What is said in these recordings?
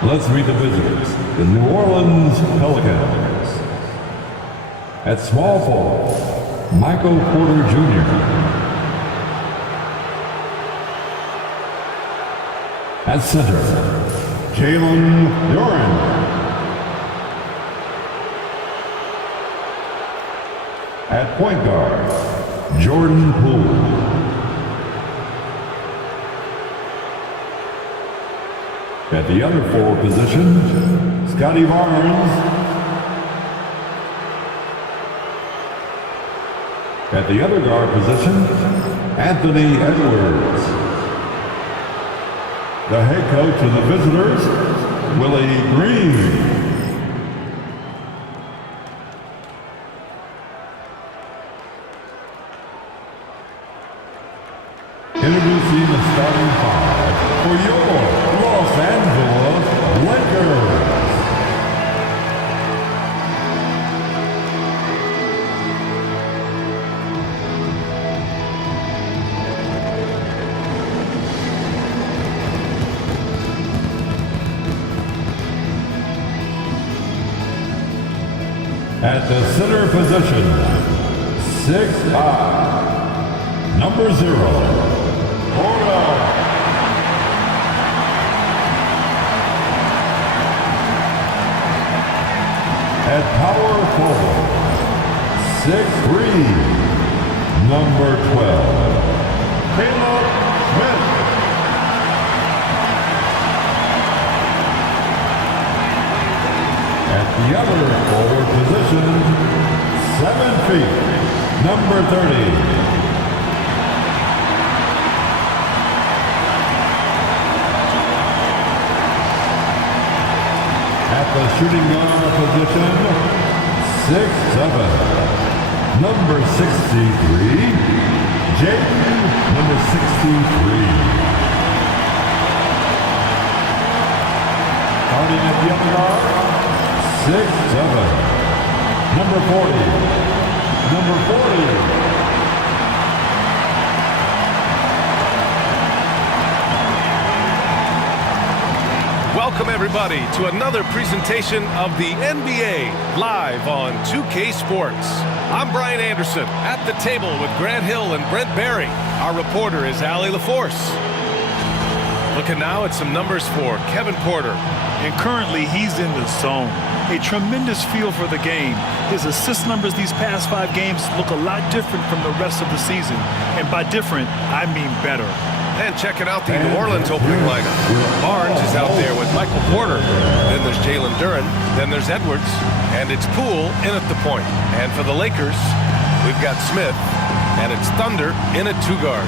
Let's meet the visitors, the New Orleans Pelicans. At small forward, Michael Porter Jr. At center, Jalen Duren. At point guard, Jordan Poole. At the other forward position, Scotty Barnes. At the other guard position, Anthony Edwards. The head coach of the visitors, Willie Green. Introducing the starting five for your Los Angeles Lakers. At the center position, 6'5", number 0. At power forward, 6'3", number 12, Caleb Smith. At the other forward position, 7 feet, number 30, at the shooting guard position, 6'7", number 63, Jaden, number 63. Starting at the other guard, 6'7", number 40, number 40. Welcome everybody to another presentation of the NBA live on 2K Sports. I'm Brian Anderson at the table with Grant Hill and Brent Barry. Our reporter is Allie LaForce. Looking now at some numbers for Kevin Porter. And currently he's in the zone. A tremendous feel for the game. His assist numbers these past 5 games look a lot different from the rest of the season. And by different, I mean better. And checking out the New Orleans opening lineup. Barnes is out there with Michael Porter. Then there's Jalen Duren. Then there's Edwards. And it's Poole in at the point. And for the Lakers, we've got Smith. And it's Thunder in at 2 guard.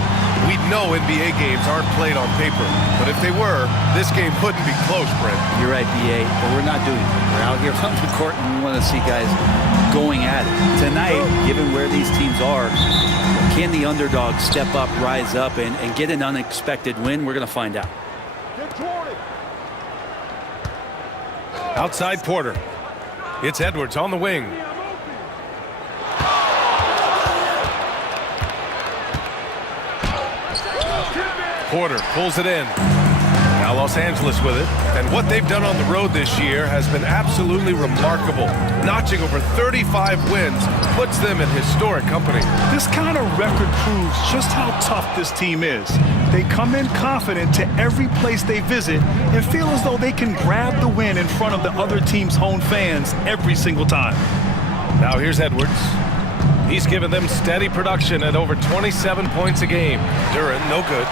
We know NBA games aren't played on paper. But if they were, this game wouldn't be close, Brent. You're right, B.A., but we're not doing it. We're out here on the court and we want to see guys going at it. Tonight, given where these teams are, can the underdog step up, rise up, and get an unexpected win? We're going to find out. Outside Porter. It's Edwards on the wing. Porter pulls it in. Now Los Angeles with it. And what they've done on the road this year has been absolutely remarkable. Notching over 35 wins puts them in historic company. This kind of record proves just how tough this team is. They come in confident to every place they visit and feel as though they can grab the win in front of the other team's home fans every single time. Now here's Edwards. He's given them steady production at over 27 points a game. Duren, no good.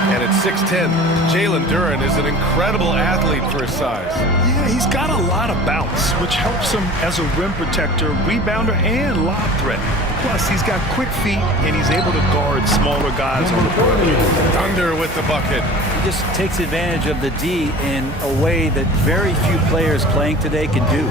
And at 6'10", Jalen Duren is an incredible athlete for his size. Yeah, he's got a lot of bounce, which helps him as a rim protector, rebounder, and lob threat. Plus, he's got quick feet, and he's able to guard smaller guys on the perimeter. Thunder with the bucket. He just takes advantage of the D in a way that very few players playing today can do.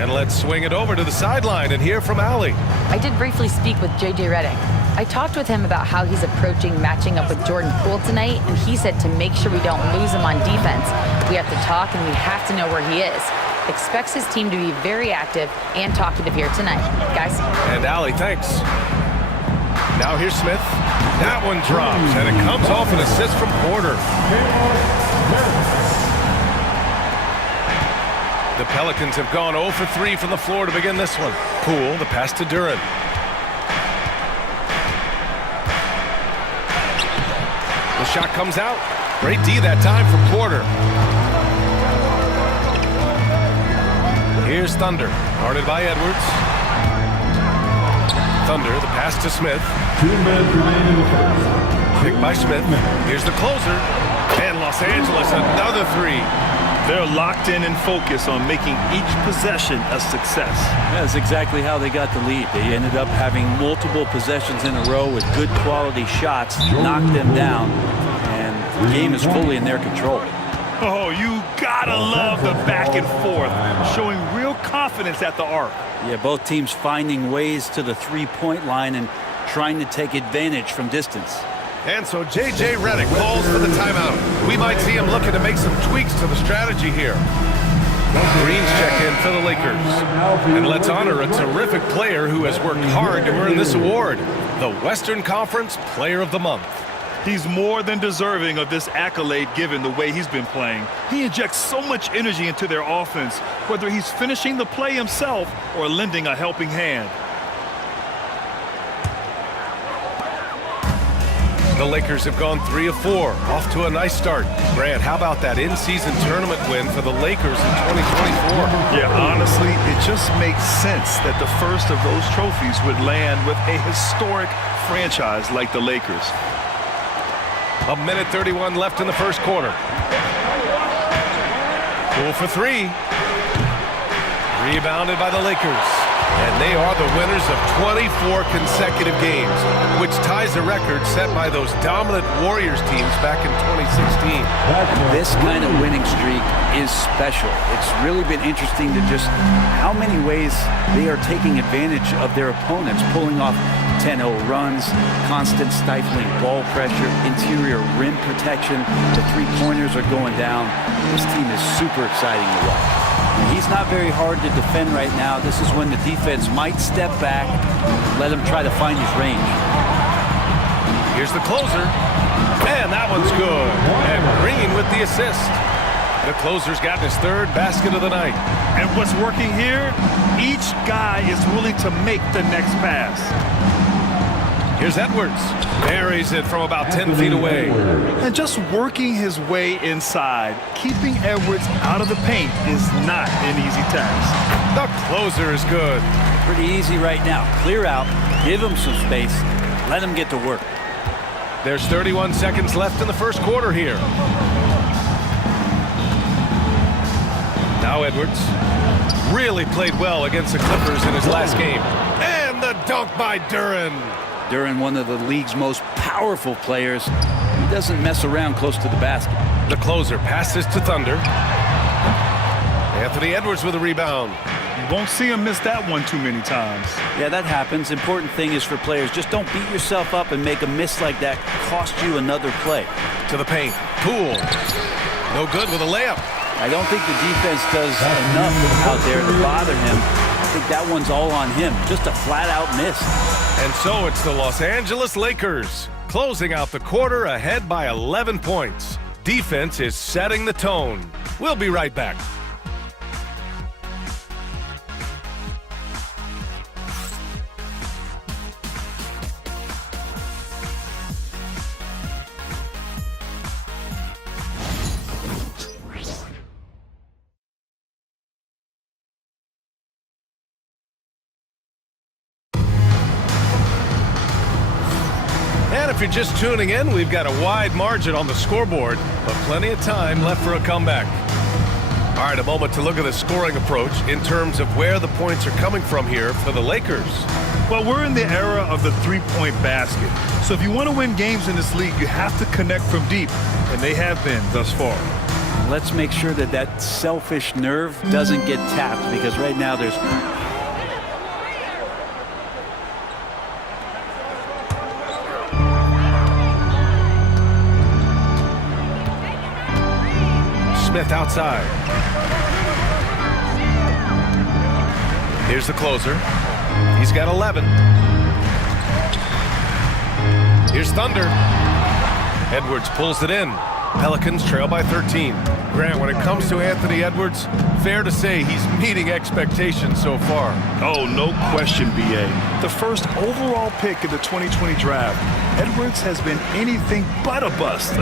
And let's swing it over to the sideline and hear from Allie. I did briefly speak with J.J. Redick. I talked with him about how he's approaching matching up with Jordan Poole tonight, and he said to make sure we don't lose him on defense, we have to talk and we have to know where he is. Expects his team to be very active and talkative here tonight. Guys. And Allie, thanks. Now here's Smith. That one drops, and it comes off an assist from Porter. The Pelicans have gone 0 for 3 from the floor to begin this one. Poole, the pass to Duren. The shot comes out. Great D that time from Porter. Here's Thunder, guarded by Edwards. Thunder, the pass to Smith. 2 minutes remain in the first. Picked by Smith. Here's the closer. And Los Angeles, another three. They're locked in and focused on making each possession a success. That's exactly how they got the lead. They ended up having multiple possessions in a row with good quality shots, knocked them down, and the game is fully in their control. Oh, you gotta love the back and forth, showing real confidence at the arc. Yeah, both teams finding ways to the three-point line and trying to take advantage from distance. And so J.J. Redick calls for the timeout. We might see him looking to make some tweaks to the strategy here. Greens check in for the Lakers. And let's honor a terrific player who has worked hard to earn this award, the Western Conference Player of the Month. He's more than deserving of this accolade given the way he's been playing. He injects so much energy into their offense, whether he's finishing the play himself or lending a helping hand. The Lakers have gone 3 of 4, off to a nice start. Grant, how about that in-season tournament win for the Lakers in 2024? Yeah, honestly, it just makes sense that the first of those trophies would land with a historic franchise like the Lakers. A minute 31 left in the first quarter. Poole for 3. Rebounded by the Lakers. And they are the winners of 24 consecutive games, which ties the record set by those dominant Warriors teams back in 2016. This kind of winning streak is special. It's really been interesting to just how many ways they are taking advantage of their opponents, pulling off 10-0 runs, constant stifling ball pressure, interior rim protection. The three-pointers are going down. This team is super exciting to watch. He's not very hard to defend right now. This is when the defense might step back, let him try to find his range. Here's the closer. And that one's good. And Green with the assist. The closer's gotten his third basket of the night. And what's working here? Each guy is willing to make the next pass. Here's Edwards. Buries it from about 10 feet away. And just working his way inside, keeping Edwards out of the paint is not an easy task. The closer is good. Pretty easy right now. Clear out, give him some space, let him get to work. There's 31 seconds left in the first quarter here. Now Edwards really played well against the Clippers in his last game. And the dunk by Duren. Duren, one of the league's most powerful players, he doesn't mess around close to the basket. The closer passes to Thunder. Anthony Edwards with a rebound. You won't see him miss that one too many times. Yeah, that happens. Important thing is for players, just don't beat yourself up and make a miss like that cost you another play. To the paint. Poole. No good with a layup. I don't think the defense does enough out there to bother him. I think that one's all on him. Just a flat-out miss. And so it's the Los Angeles Lakers closing out the quarter ahead by 11 points. Defense is setting the tone. We'll be right back. And if you're just tuning in, we've got a wide margin on the scoreboard, but plenty of time left for a comeback. All right, a moment to look at the scoring approach in terms of where the points are coming from here for the Lakers. Well, we're in the era of the three-point basket. So if you want to win games in this league, you have to connect from deep, and they have been thus far. Let's make sure that that selfish nerve doesn't get tapped, because right now there's... Smith outside. Here's the closer. He's got 11. Here's Thunder. Edwards pulls it in. Pelicans trail by 13. Grant, when it comes to Anthony Edwards, fair to say he's meeting expectations so far. Oh, no question, B.A. The first overall pick in the 2020 draft, Edwards has been anything but a bust.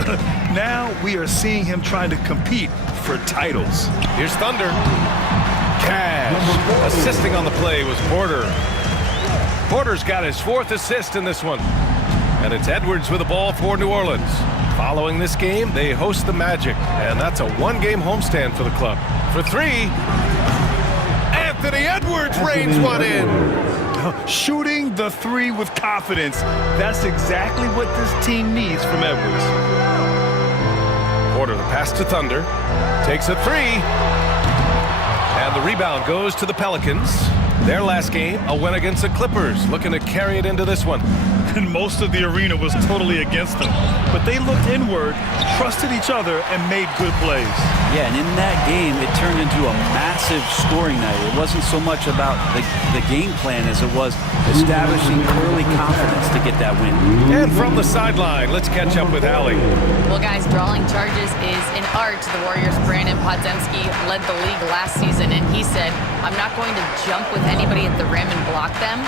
Now we are seeing him trying to compete for titles. Here's Thunder. Cash. Assisting on the play was Porter. Porter's got his 4th assist in this one. And it's Edwards with the ball for New Orleans. Following this game, they host the Magic, and that's a 1-game homestand for the club. For 3, Anthony Edwards rains one in. Shooting the 3 with confidence. That's exactly what this team needs from Edwards. Porter, the pass to Thunder, takes a 3. And the rebound goes to the Pelicans. Their last game, a win against the Clippers, looking to carry it into this one. And most of the arena was totally against them. But they looked inward, trusted each other, and made good plays. Yeah, and in that game, it turned into a massive scoring night. It wasn't so much about the game plan as it was establishing early confidence to get that win. And from the sideline, let's catch up with Allie. Well, guys, drawing charges is an art. The Warriors' Brandon Podziemski led the league last season, and he said, I'm not going to jump with anybody at the rim and block them.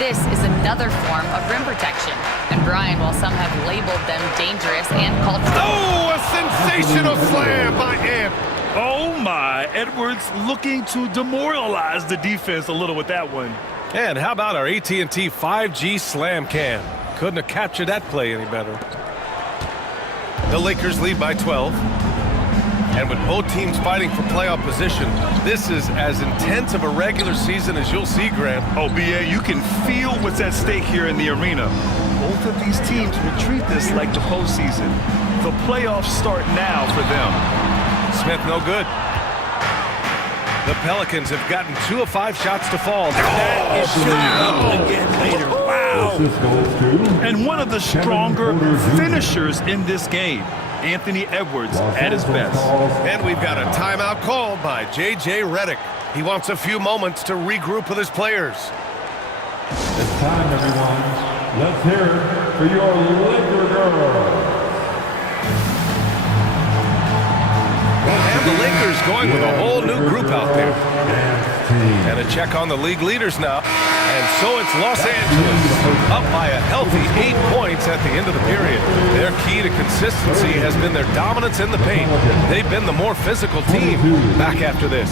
This is another form of rim protection. And Brian, while some have labeled them dangerous and called... Oh, a sensational slam by Ant. Oh my, Edwards looking to demoralize the defense a little with that one. And how about our AT&T 5G slam cam? Couldn't have captured that play any better. The Lakers lead by 12. And with both teams fighting for playoff position, this is as intense of a regular season as you'll see, Grant. Oh, B.A., you can feel what's at stake here in the arena. Both of these teams will treat this like the postseason. The playoffs start now for them. Smith, no good. The Pelicans have gotten 2 of 5 shots to fall. That is shot again later. Wow. Assist goes to And one of the stronger finishers in this game, Anthony Edwards at his best. And we've got a timeout called by J.J. Redick. He wants a few moments to regroup with his players. It's time, everyone. Let's hear it for your Laker girls. And the Lakers going with a whole new group out there. And a check on the league leaders now. And so it's Los Angeles up by a healthy 8 points at the end of the period. Their key to consistency has been their dominance in the paint. They've been the more physical team back after this.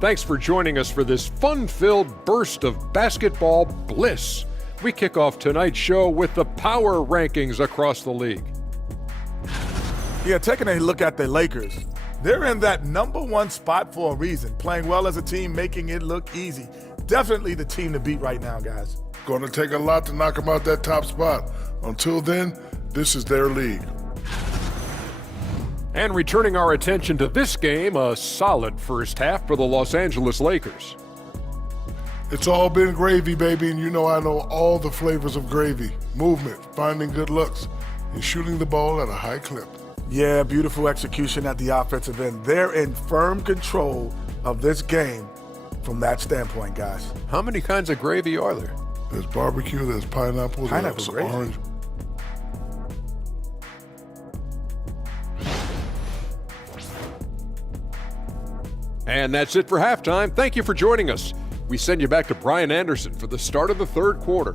Thanks for joining us for this fun-filled burst of basketball bliss. We kick off tonight's show with the power rankings across the league. Yeah, taking a look at the Lakers. They're in that #1 spot for a reason, playing well as a team, making it look easy. Definitely the team to beat right now, guys. Going to take a lot to knock them out that top spot. Until then, this is their league. And returning our attention to this game, a solid first half for the Los Angeles Lakers. It's all been gravy, baby, and you know I know all the flavors of gravy. Movement, finding good looks, and shooting the ball at a high clip. Yeah, beautiful execution at the offensive end. They're in firm control of this game from that standpoint, guys. How many kinds of gravy are there? There's barbecue, there's pineapple, there's gravy. orange. And that's it for halftime. Thank you for joining us. We send you back to Brian Anderson for the start of the third quarter.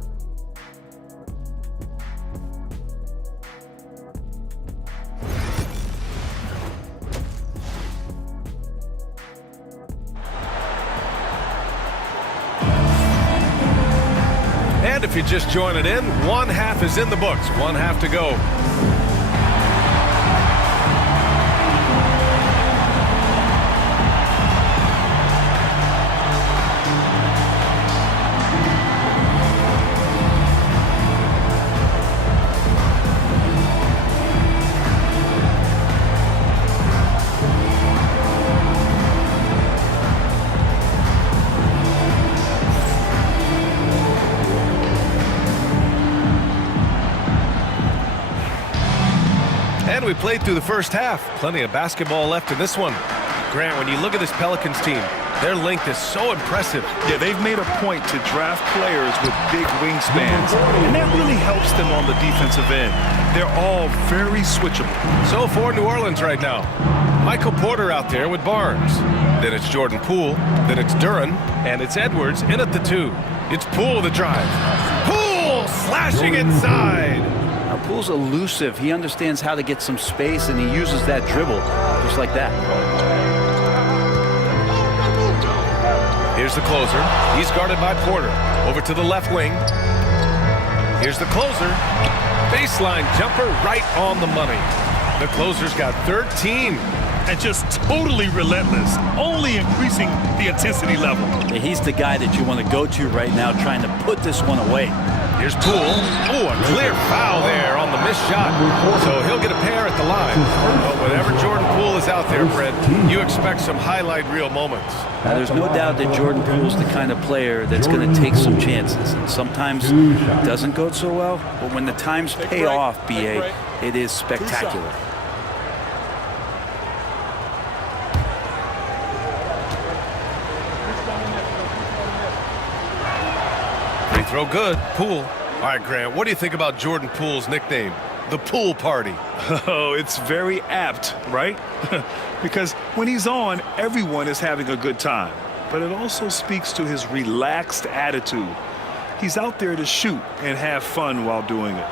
And if you're just joining in, one half is in the books, one half to go. And we played through the first half. Plenty of basketball left in this one. Grant, when you look at this Pelicans team, their length is so impressive. Yeah, they've made a point to draft players with big wingspans, and that really helps them on the defensive end. They're all very switchable. So for New Orleans right now, Michael Porter out there with Barnes. Then it's Jordan Poole. Then it's Duren. And it's Edwards in at the 2. It's Poole the drive. Poole slashing inside. Now, Poole's elusive. He understands how to get some space, and he uses that dribble just like that. Here's the closer. He's guarded by Porter. Over to the left wing. Here's the closer. Baseline jumper right on the money. The closer's got 13. And just totally relentless, only increasing the intensity level. Yeah, he's the guy that you want to go to right now, trying to put this one away. Here's Poole. Oh, a clear foul there on the missed shot. So he'll get a pair at the line. But whenever Jordan Poole is out there, Fred, you expect some highlight reel moments. Now, there's no doubt that Jordan Poole's the kind of player that's going to take some chances. And sometimes it doesn't go so well, but when the times pay off, B.A., it is spectacular. Free throw good. Poole. All right, Grant, what do you think about Jordan Poole's nickname, the Poole Party? Oh, it's very apt, right? Because when he's on, everyone is having a good time. But it also speaks to his relaxed attitude. He's out there to shoot and have fun while doing it.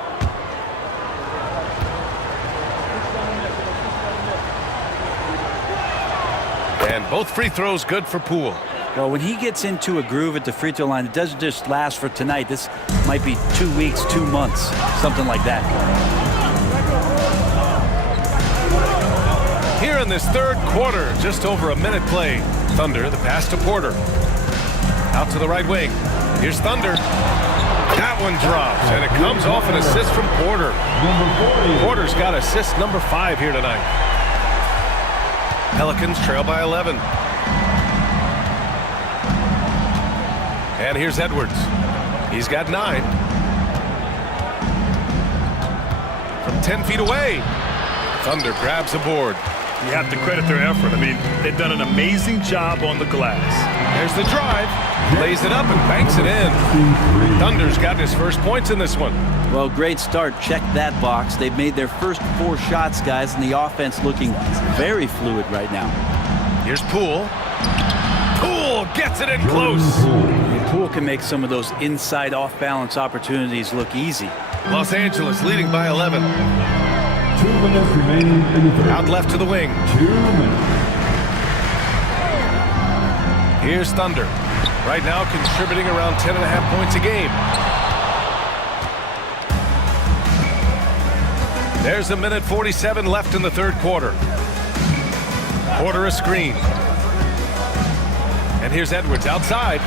And both free throws good for Poole. Well, when he gets into a groove at the free throw line, it doesn't just last for tonight. This might be 2 weeks, 2 months, something like that. Here in this third quarter, just over a minute play. Thunder, the pass to Porter. Out to the right wing. Here's Thunder. That one drops, and it comes off an assist from Porter. Porter's got assist number 5 here tonight. Pelicans trail by 11. And here's Edwards. He's got 9. From 10 feet away. Thunder grabs a board. You have to credit their effort. I mean, they've done an amazing job on the glass. There's the drive. Lays it up and banks it in. Thunder's got his first points in this one. Well, great start. Check that box. They've made their first 4 shots, guys, and the offense looking very fluid right now. Here's Poole. Poole gets it in close. Poole can make some of those inside off-balance opportunities look easy. Los Angeles leading by 11. 2 minutes remaining in the third. Out left to the wing. 2 minutes. Here's Thunder. Right now contributing around 10.5 points a game. There's a minute 47 left in the third quarter. Porter a screen. And here's Edwards outside.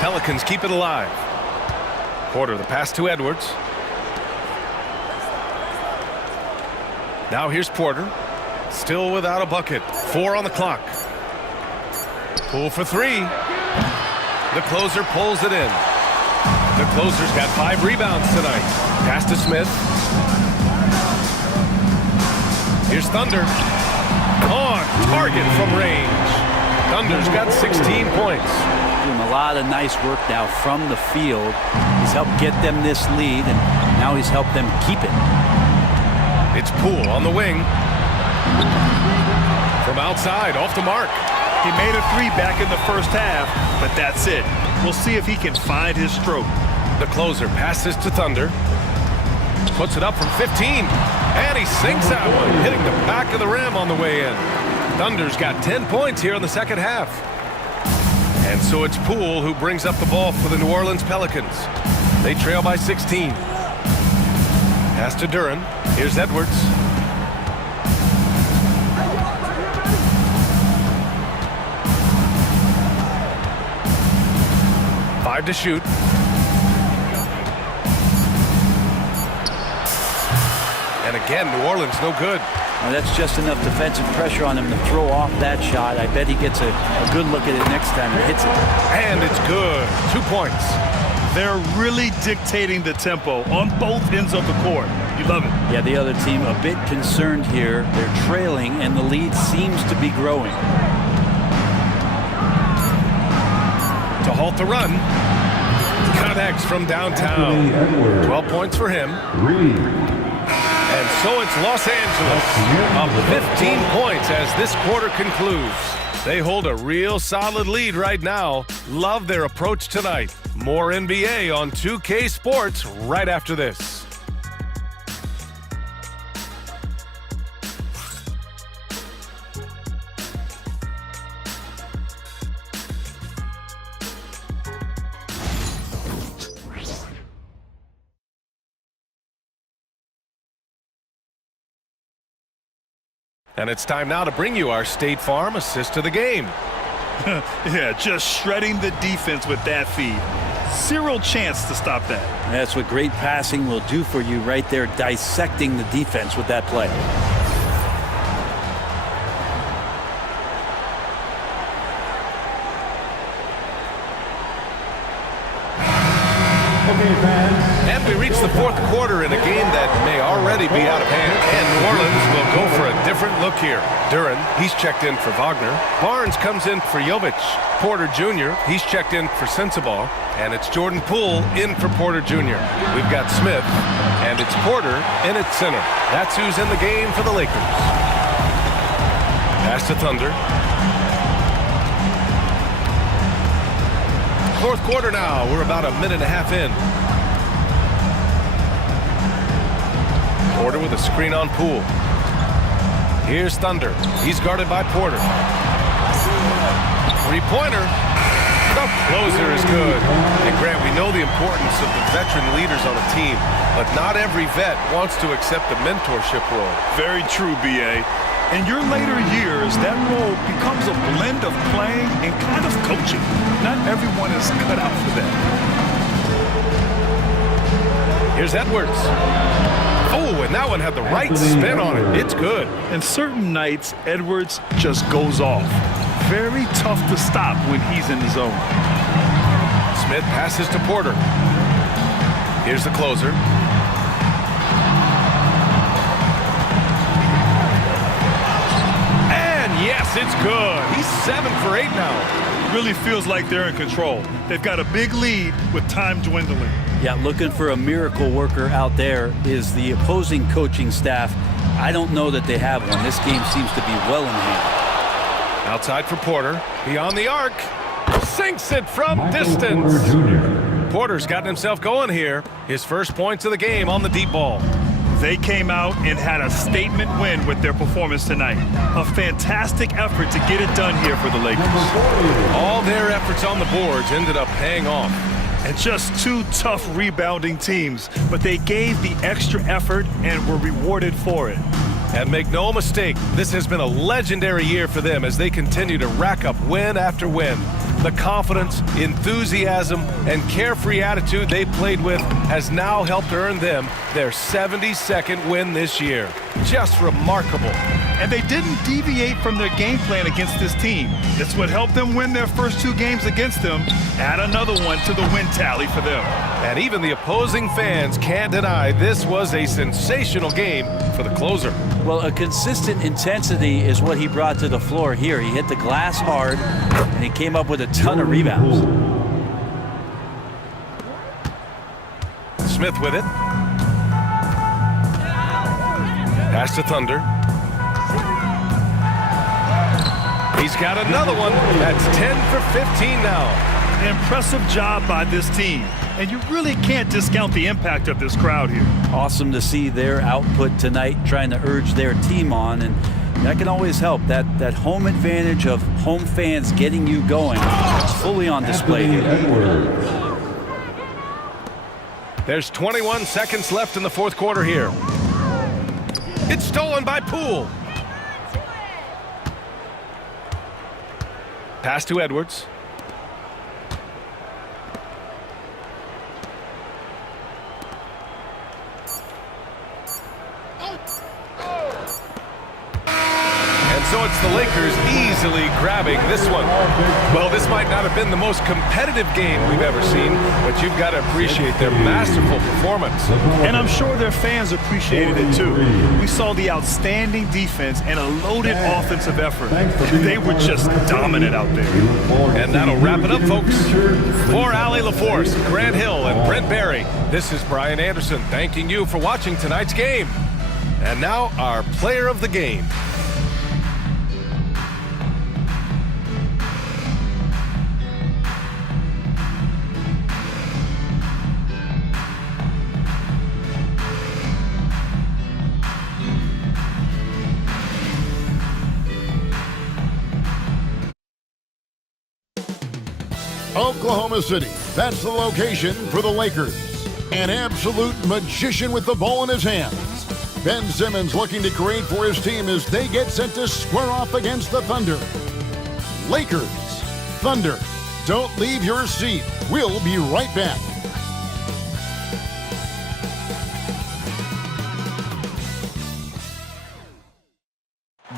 Pelicans keep it alive. Porter the pass to Edwards. Now here's Porter. Still without a bucket. 4 on the clock. Poole for 3. The closer pulls it in. The closer's got 5 rebounds tonight. Pass to Smith. Here's Thunder. On target from range. Thunder's got 16 points. Doing a lot of nice work now from the field. He's helped get them this lead, and now he's helped them keep it. It's Poole on the wing. From outside, off the mark. He made a 3 back in the first half, but that's it. We'll see if he can find his stroke. The closer passes to Thunder. Puts it up from 15. And he sinks that one, hitting the back of the rim on the way in. Thunder's got 10 points here in the second half. And so it's Poole who brings up the ball for the New Orleans Pelicans. They trail by 16. Pass to Duren. Here's Edwards. Five to shoot. And again, New Orleans no good. Well, that's just enough defensive pressure on him to throw off that shot. I bet he gets a good look at it next time he hits it. And it's good. 2 points. They're really dictating the tempo on both ends of the court. You love it. Yeah, the other team a bit concerned here. They're trailing, and the lead seems to be growing. To halt the run. Connects from downtown. 12 points for him. And so it's Los Angeles up 15 points as this quarter concludes. They hold a real solid lead right now. Love their approach tonight. More NBA on 2K Sports right after this. And it's time now to bring you our State Farm assist to the game. Yeah, just shredding the defense with that feed. Zero chance to stop that. That's what great passing will do for you right there, dissecting the defense with that play. Okay, fans. And we reach the fourth quarter in a game that may already be out of hand. And New Orleans will go for a different look here. Duren, he's checked in for Wagner. Barnes comes in for Jovic. Porter Jr., he's checked in for Sensabaugh. And it's Jordan Poole in for Porter Jr. We've got Smith, and it's Porter in at center. That's who's in the game for the Lakers. Pass to Thunder. Fourth quarter now. We're about a minute and a half in. Porter with a screen on Poole. Here's Thunder. He's guarded by Porter. Three-pointer. The closer is good. And Grant, we know the importance of the veteran leaders on a team, but not every vet wants to accept the mentorship role. Very true, B.A. In your later years, that role becomes a blend of playing and kind of coaching. Not everyone is cut out for that. Here's Edwards. Oh, and that one had the right spin on it. It's good. And certain nights, Edwards just goes off. Very tough to stop when he's in the zone. Smith passes to Porter. Here's the closer. Yes, it's good. He's 7 for 8 now. Really feels like they're in control. They've got a big lead with time dwindling. Yeah, looking for a miracle worker out there is the opposing coaching staff. I don't know that they have one. This game seems to be well in hand. Outside for Porter. Beyond the arc. Sinks it from distance. Porter's gotten himself going here. His first points of the game on the deep ball. They came out and had a statement win with their performance tonight. A fantastic effort to get it done here for the Lakers. All their efforts on the boards ended up paying off. And just two tough rebounding teams, but they gave the extra effort and were rewarded for it. And make no mistake, this has been a legendary year for them as they continue to rack up win after win. The confidence, enthusiasm, and carefree attitude they played with has now helped earn them their 72nd win this year. Just remarkable. And they didn't deviate from their game plan against this team. It's what helped them win their first two games against them. Add another one to the win tally for them. And even the opposing fans can't deny this was a sensational game for the closer. Well, a consistent intensity is what he brought to the floor here. He hit the glass hard, and he came up with a ton of rebounds. Smith with it. Pass to Thunder. He's got another one. That's 10 for 15 now. An impressive job by this team. And you really can't discount the impact of this crowd here. Awesome to see their output tonight, trying to urge their team on, and that can always help. That home advantage of home fans getting you going, fully on display here. There's 21 seconds left in the fourth quarter here. It's stolen by Poole. Pass to Edwards. So it's it's the Lakers easily grabbing this one. Well, this might not have been the most competitive game we've ever seen, but you've got to appreciate their masterful performance. And I'm sure their fans appreciated it too. We saw the outstanding defense and a loaded offensive effort. They were just dominant out there. And that'll wrap it up, folks. For Allie LaForce, Grant Hill, and Brent Barry, this is Brian Anderson thanking you for watching tonight's game. And now our player of the game. Oklahoma City, that's the location for the Lakers. An absolute magician with the ball in his hands. Ben Simmons looking to create for his team as they get set to square off against the Thunder. Lakers, Thunder, don't leave your seat. We'll be right back.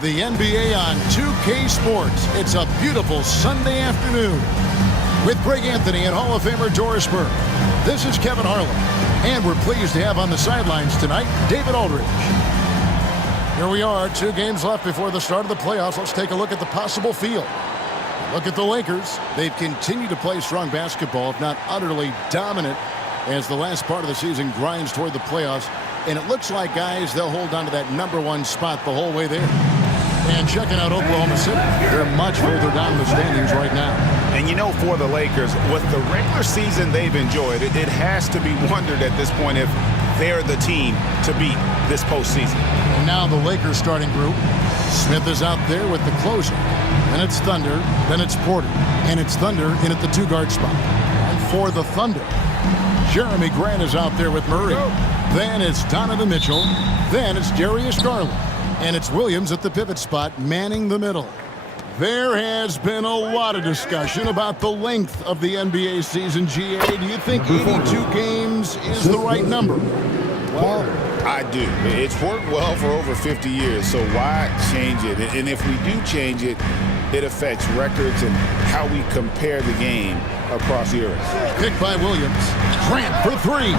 The NBA on 2K Sports. It's a beautiful Sunday afternoon. With Greg Anthony and Hall of Famer Doris Burke. This is Kevin Harlan. And we're pleased to have on the sidelines tonight, David Aldridge. Here we are, 2 games left before the start of the playoffs. Let's take a look at the possible field. Look at the Lakers. They've continued to play strong basketball, if not utterly dominant, as the last part of the season grinds toward the playoffs. And it looks like, guys, they'll hold on to that #1 spot the whole way there. And checking out Oklahoma City, they're much further down the standings right now. And you know, for the Lakers, with the regular season they've enjoyed, it has to be wondered at this point if they're the team to beat this postseason. And now the Lakers starting group. Smith is out there with the closer. Then it's Thunder, then it's Porter. And it's Thunder in at the 2-guard spot. And for the Thunder, Jeremy Grant is out there with Murray. Then it's Donovan Mitchell. Then it's Darius Garland. And it's Williams at the pivot spot, manning the middle. There has been a lot of discussion about the length of the NBA season, GA. Do you think 82 games is the right number? Well, I do. It's worked well for over 50 years, so why change it? And if we do change it, it affects records and how we compare the game across eras. Picked by Williams. Grant for 3.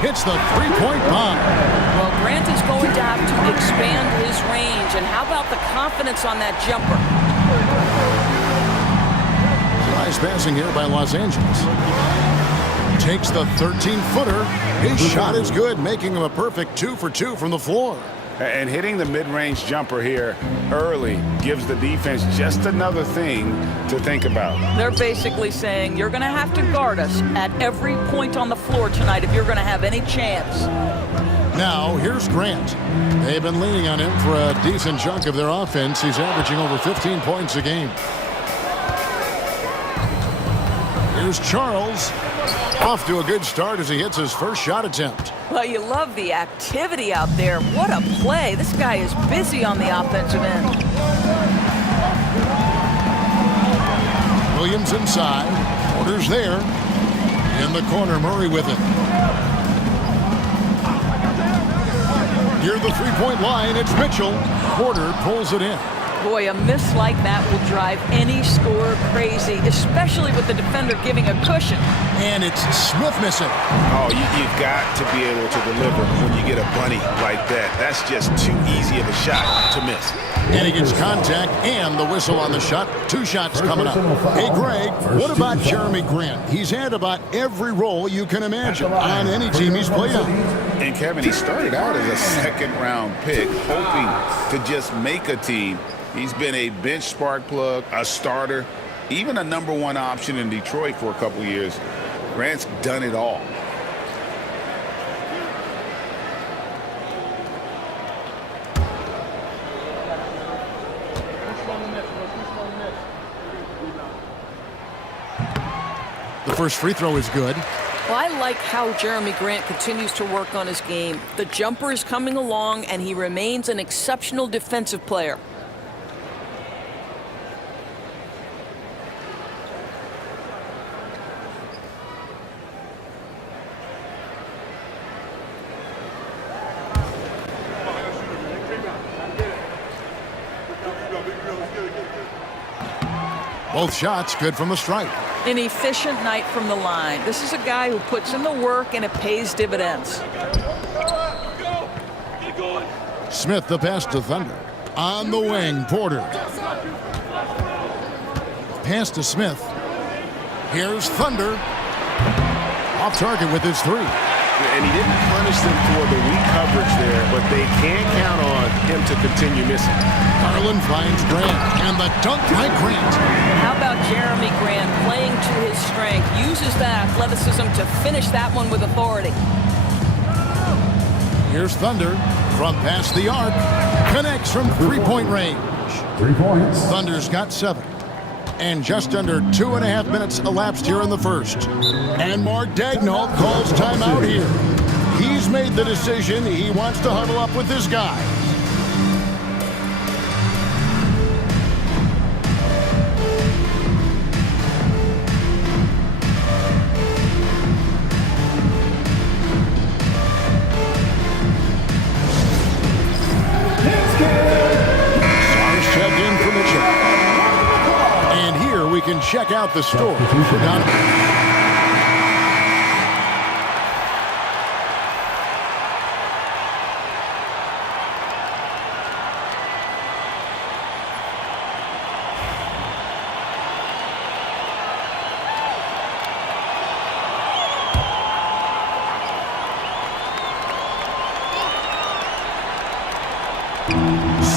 Hits the 3-point bomb. Well, Grant is going to have to expand his range. And how about the confidence on that jumper? Nice passing here by Los Angeles. Takes the 13-footer. His shot is good, making him a perfect 2 for 2 from the floor. And hitting the mid-range jumper here early gives the defense just another thing to think about. They're basically saying you're going to have to guard us at every point on the floor tonight if you're going to have any chance. Now, here's Grant. They've been leaning on him for a decent chunk of their offense. He's averaging over 15 points a game. Here's Charles. Off to a good start as he hits his first shot attempt. Well, you love the activity out there. What a play. This guy is busy on the offensive end. Williams inside. Porter's there. In the corner, Murray with it. Near the 3-point line, it's Mitchell. Porter pulls it in. Boy, a miss like that will drive any scorer crazy, especially with the defender giving a cushion. And it's Smith missing. Oh, you've got to be able to deliver when you get a bunny like that. That's just too easy of a shot to miss. And he gets contact and the whistle on the shot. 2 shots coming up. Hey, Greg, what about Jeremy Grant? He's had about every role you can imagine on any team he's played on. And Kevin, he started out as a second-round pick, hoping to just make a team. He's been a bench spark plug, a starter, even a #1 option in Detroit for a couple years. Grant's done it all. The first free throw is good. Well, I like how Jeremy Grant continues to work on his game. The jumper is coming along, and he remains an exceptional defensive player. Both shots good from the stripe. An efficient night from the line. This is a guy who puts in the work and it pays dividends. Smith the pass to Thunder. On the wing, Porter. Pass to Smith. Here's Thunder. Off target with his three. And he didn't punish them for the weak coverage there, but they can't count on him to continue missing. Garland finds Grant, and the dunk by Grant. How about Jeremy Grant playing to his strength, uses that athleticism to finish that one with authority. Here's Thunder from past the arc. Connects from three-point range. 3 points. Thunder's got 7. And just under 2.5 minutes elapsed here in the first. And Mark Daigneault calls timeout here. He's made the decision. He wants to huddle up with his guys. Sars checked in for Mitchell. And here we can check out the story for Donovan.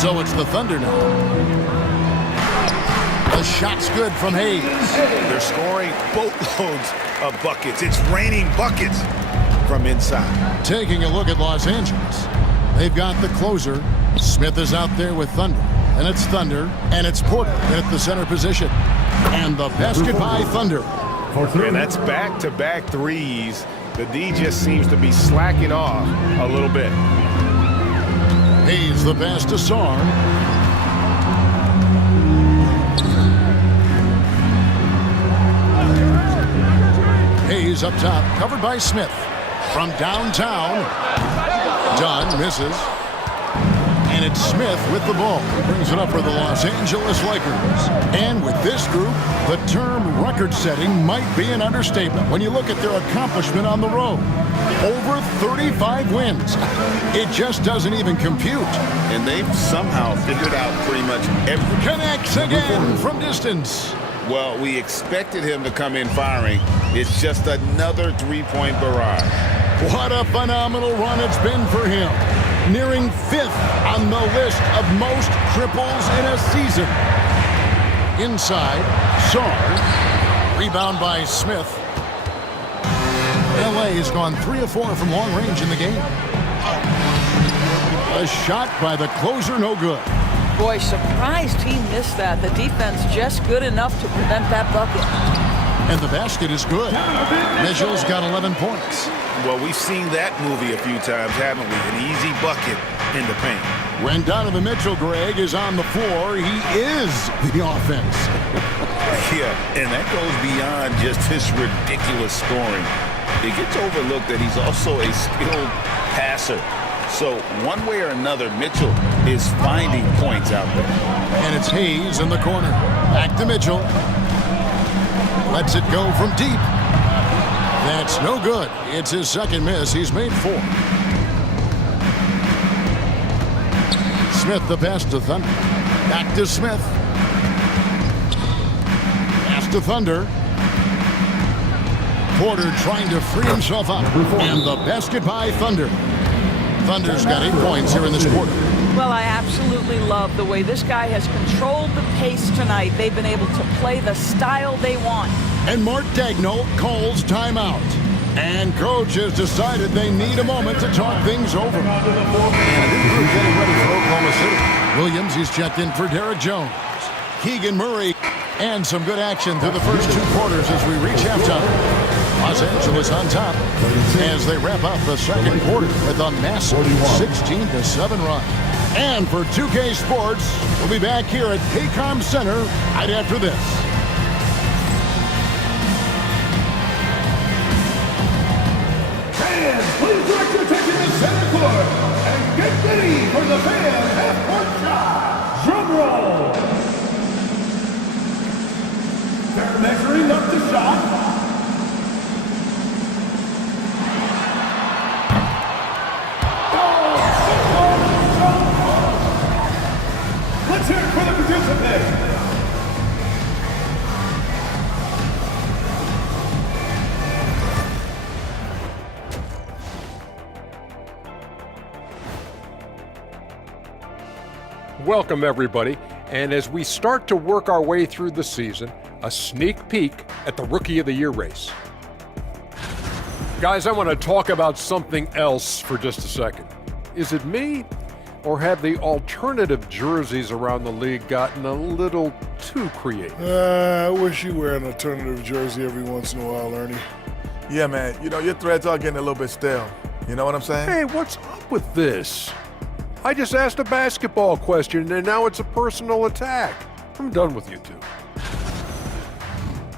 So it's the Thunder now. The shot's good from Hayes. They're scoring boatloads of buckets. It's raining buckets from inside. Taking a look at Los Angeles. They've got the closer. Smith is out there with Thunder. And it's Thunder. And it's Porter at the center position. And the basket by Thunder. And that's back-to-back threes. The D just seems to be slacking off a little bit. Hayes the pass to Sarr. Hayes up top, covered by Smith. From downtown, Dunn misses. And it's Smith with the ball. He brings it up for the Los Angeles Lakers. And with this group, the term record-setting might be an understatement when you look at their accomplishment on the road. Over 35 wins. It just doesn't even compute. And they've somehow figured out pretty much every... Connects again from distance. Well, we expected him to come in firing. It's just another three-point barrage. What a phenomenal run it's been for him. Nearing 5th on the list of most triples in a season. Inside, Sarr. Rebound by Smith. LA has gone 3 of 4 from long range in the game. A shot by the closer, no good. Boy, surprised he missed that. The defense just good enough to prevent that bucket. And the basket is good. Mitchell's got 11 points. Well, we've seen that movie a few times, haven't we? An easy bucket in the paint. When Donovan Mitchell, Greg, is on the floor, he is the offense. Yeah, and that goes beyond just his ridiculous scoring. It gets overlooked that he's also a skilled passer. So one way or another, Mitchell is finding points out there. And it's Hayes in the corner. Back to Mitchell. Lets it go from deep. That's no good. It's his second miss. He's made 4. Smith the pass to Thunder. Back to Smith. Pass to Thunder. Porter trying to free himself up. And the basket by Thunder. Thunder's got 8 points here in this quarter. Well, I absolutely love the way this guy has controlled the pace tonight. They've been able to play the style they want. And Mark Daigneault calls timeout. And coach has decided they need a moment to talk things over. And a new group getting ready for Oklahoma City. Williams, he's checked in for Derek Jones. Keegan Murray. And some good action through the first 2 quarters as we reach halftime. Los Angeles on top as they wrap up the second quarter with a massive 16-7 run. And for 2K Sports, we'll be back here at Paycom Center right after this. Fans, please direct your attention to center court and get ready for the fan half-court shot. Drum roll. Welcome, everybody. And as we start to work our way through the season, a sneak peek at the Rookie of the Year race. Guys, I want to talk about something else for just a second. Is it me, or have the alternative jerseys around the league gotten a little too creative? I wish you wear an alternative jersey every once in a while, Ernie. Yeah, man. You know, your threads are getting a little bit stale. You know what I'm saying? Hey, what's up with this? I just asked a basketball question, and now it's a personal attack. I'm done with you two.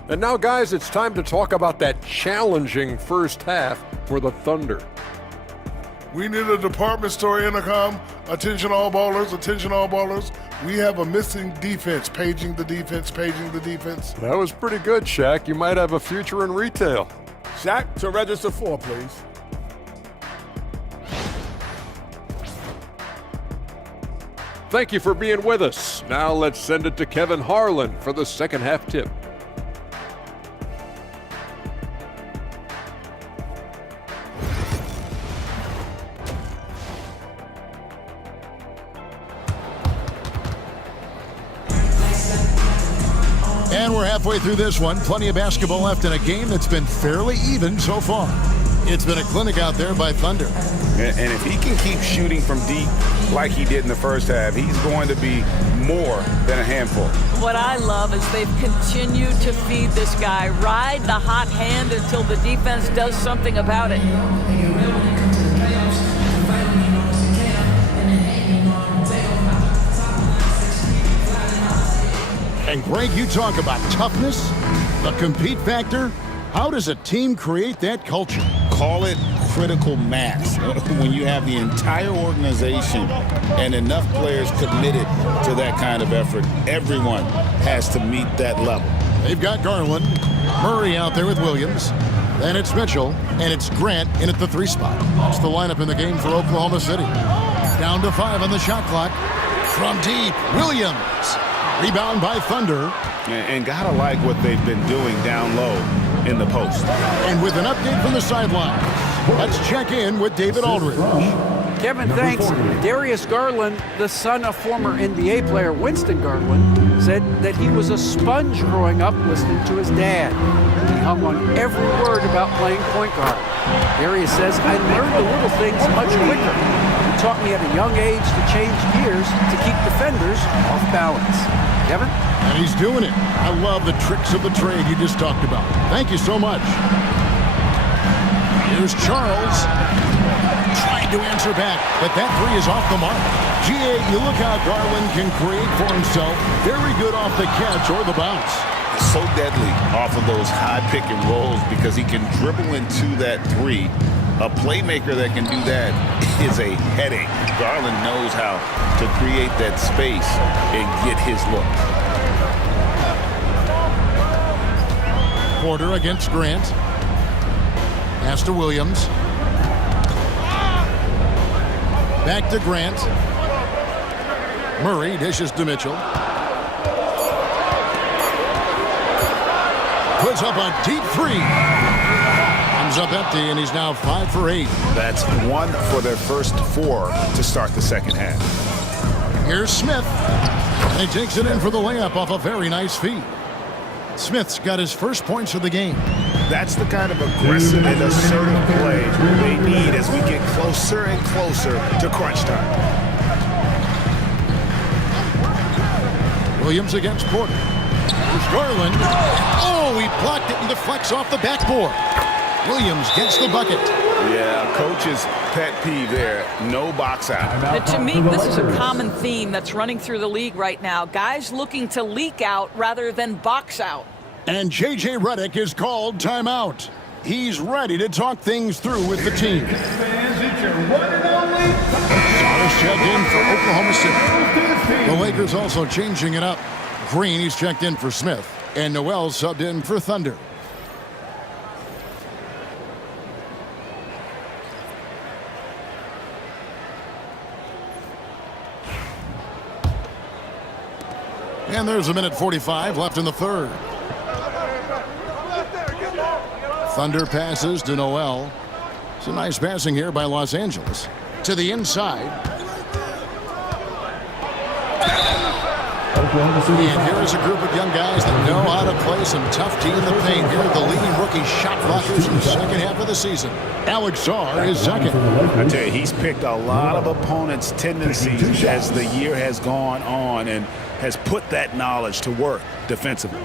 And now, guys, it's time to talk about that challenging first half for the Thunder. We need a department store intercom. Attention all ballers, attention all ballers. We have a missing defense. Paging the defense, paging the defense. That was pretty good, Shaq. You might have a future in retail. Shaq, to register 4, please. Thank you for being with us. Now let's send it to Kevin Harlan for the second half tip. And we're halfway through this one. Plenty of basketball left in a game that's been fairly even so far. It's been a clinic out there by Thunder. And if he can keep shooting from deep like he did in the first half, he's going to be more than a handful. What I love is they've continued to feed this guy, ride the hot hand until the defense does something about it. And Greg, you talk about toughness, the compete factor. How does a team create that culture? Call it critical mass. When you have the entire organization and enough players committed to that kind of effort, everyone has to meet that level. They've got Garland, Murray out there with Williams. Then it's Mitchell, and it's Grant in at the 3 spot. That's the lineup in the game for Oklahoma City. Down to 5 on the shot clock. From deep, Williams. Rebound by Thunder. And gotta like what they've been doing down low in the post. And with an update from the sideline, let's check in with David Aldridge. Kevin, thanks. Darius Garland, the son of former NBA player Winston Garland, said that he was a sponge growing up listening to his dad. He hung on every word about playing point guard. Darius says, I learned the little things much quicker. He taught me at a young age to change gears to keep defenders off balance. Kevin? And he's doing it. I love the tricks of the trade you just talked about. Thank you so much. Here's Charles. Trying to answer back, but that 3 is off the mark. G.A., you look how Garland can create for himself. Very good off the catch or the bounce. So deadly off of those high pick and rolls because he can dribble into that 3. A playmaker that can do that is a headache. Garland knows how to create that space and get his look. Porter against Grant. Pass to Williams. Back to Grant. Murray dishes to Mitchell. Puts up a deep 3. Comes up empty, and he's now 5 for 8. That's 1 for their first 4 to start the second half. Here's Smith. And he takes it in for the layup off a very nice feed. Smith's got his first points of the game. That's the kind of aggressive and assertive play they need as we get closer and closer to crunch time. Williams against Porter. Here's Garland. Oh, he blocked it and deflects off the backboard. Williams gets the bucket. Yeah, coach's pet peeve there. No box out. Now, to me, this is a common theme that's running through the league right now. Guys looking to leak out rather than box out. And J.J. Redick is called timeout. He's ready to talk things through with the team. Saunders checked in for Oklahoma City. The Lakers also changing it up. Green, he's checked in for Smith. And Noel subbed in for Thunder. And there's a minute 45 left in the third. Thunder passes to Noel. It's a nice passing here by Los Angeles. To the inside. Oklahoma City And here is a group of young guys that know how to play some tough D in the paint. Here are the leading rookie shot blockers in the second half of the season. Alex Sarr is second. I tell you, he's picked a lot of opponents' tendencies as the year has gone on and has put that knowledge to work defensively.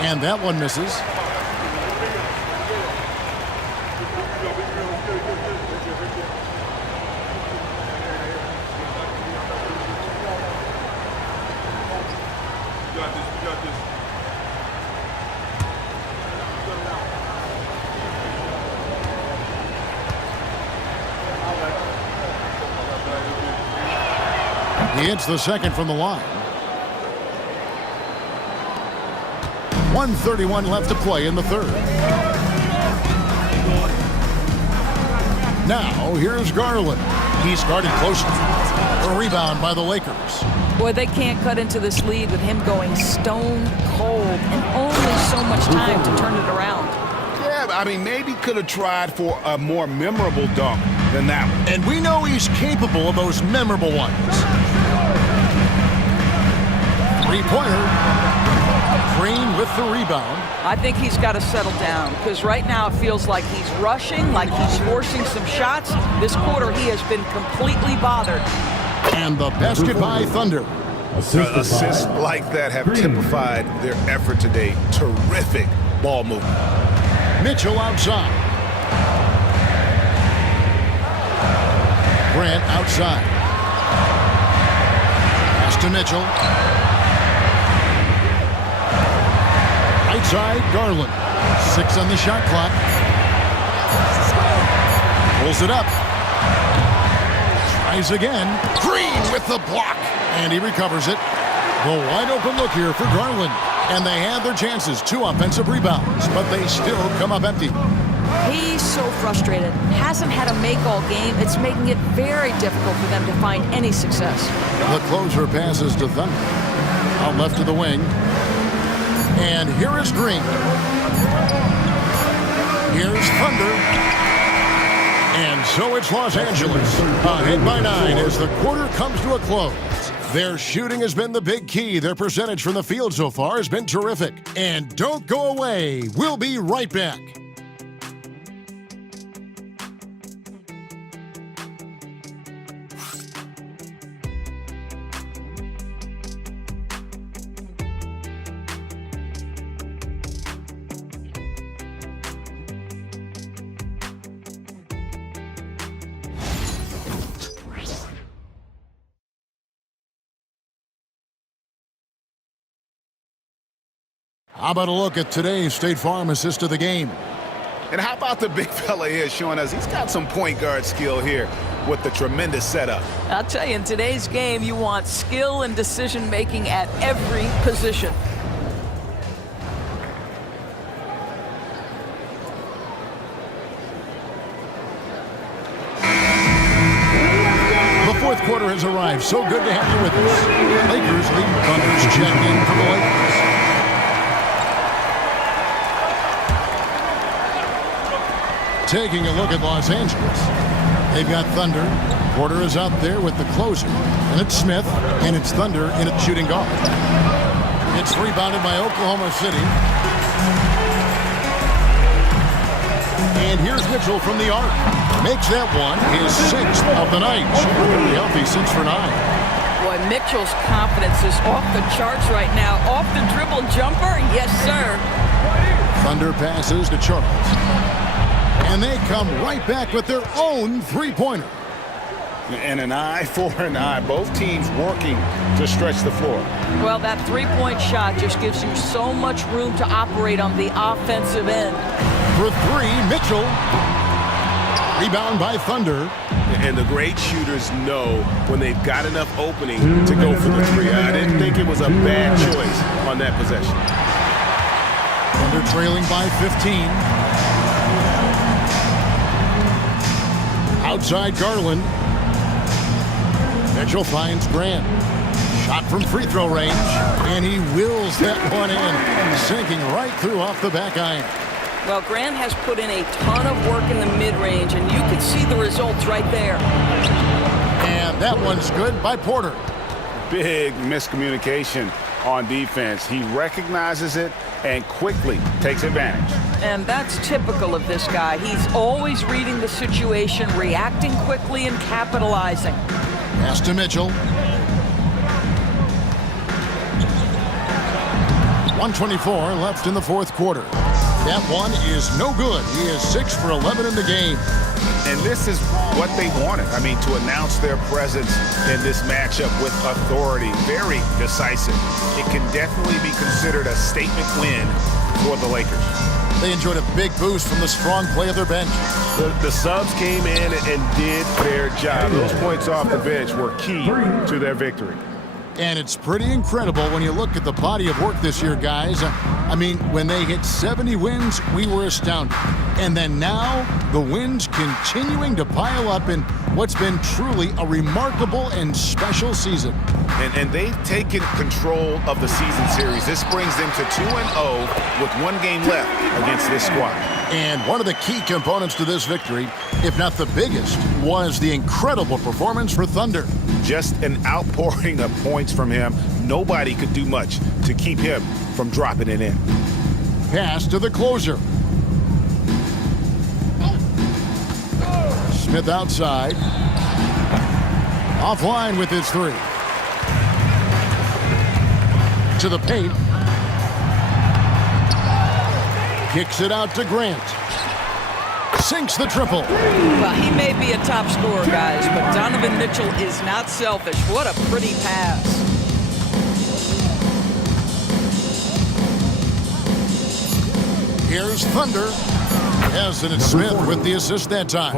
And that one misses. He hits the second from the line. 1:31 left to play in the third. Now, here's Garland. He's guarded closely. A rebound by the Lakers. Boy, they can't cut into this lead with him going stone cold and only so much time to turn it around. Yeah, I mean, maybe could have tried for a more memorable dunk than that one. And we know he's capable of those memorable ones. Three-pointer. Green with the rebound. I think he's got to settle down because right now it feels like he's rushing, like he's forcing some shots. This quarter he has been completely bothered. And the basket by Thunder. Assists like that have typified their effort today. Terrific ball movement. Mitchell outside. Grant outside. Pass to Mitchell. Right side, Garland. 6 on the shot clock. Pulls it up. Tries again. Green with the block. And he recovers it. The wide open look here for Garland. And they have their chances. 2 offensive rebounds, but they still come up empty. He's so frustrated. Hasn't had a make all game. It's making it very difficult for them to find any success. The closer passes to Thunder. Out left to the wing. And here is Green. Here's Thunder. And so it's Los Angeles. Ahead by 9 as the quarter comes to a close. Their shooting has been the big key. Their percentage from the field so far has been terrific. And don't go away. We'll be right back. How about a look at today's State Farm assist of the game? And how about the big fella here showing us he's got some point guard skill here with the tremendous setup. I'll tell you, in today's game, you want skill and decision making at every position. The fourth quarter has arrived. So good to have you with us. Lakers lead. Thunder's check in for the Lakers. Taking a look at Los Angeles. They've got Thunder. Porter is out there with the closer. And it's Smith. And it's Thunder in its shooting guard. It's rebounded by Oklahoma City. And here's Mitchell from the arc. Makes that one his 6th of the night. Shooting very healthy, 6 for 9. Boy, Mitchell's confidence is off the charts right now. Off the dribble jumper, yes, sir. Thunder passes to Charles. And they come right back with their own three-pointer. And an eye for an eye. Both teams working to stretch the floor. Well, that three-point shot just gives you so much room to operate on the offensive end. For 3, Mitchell. Rebound by Thunder. And the great shooters know when they've got enough opening to go for the 3. I didn't think it was a bad choice on that possession. Thunder trailing by 15. Outside Garland. Mitchell finds Grant. Shot from free throw range, and he wills that one in, sinking right through off the back iron. Well, Grant has put in a ton of work in the mid-range, and you can see the results right there. And that one's good by Porter. Big miscommunication on defense. He recognizes it and quickly takes advantage. And that's typical of this guy. He's always reading the situation, reacting quickly, and capitalizing. Pass to Mitchell. 1:24 left in the fourth quarter. That one is no good. He is 6 for 11 in the game. And this is what they wanted. I mean, to announce their presence in this matchup with authority. Very decisive. It can definitely be considered a statement win for the Lakers. They enjoyed a big boost from the strong play of their bench. The subs came in and did their job. Those points off the bench were key to their victory. And it's pretty incredible when you look at the body of work this year, guys. I mean, when they hit 70 wins, we were astounded. And then now, the wins continuing to pile up in what's been truly a remarkable and special season. And they've taken control of the season series. This brings them to 2-0 with 1 game left against this squad. And one of the key components to this victory, if not the biggest, was the incredible performance for Thunder. Just an outpouring of points from him. Nobody could do much to keep him from dropping it in. Pass to the closer. Smith outside. Offline with his 3. To the paint. Kicks it out to Grant. Sinks the triple. Well, he may be a top scorer, guys, but Donovan Mitchell is not selfish. What a pretty pass. Here's Thunder. Yes, and it's Smith with the assist that time.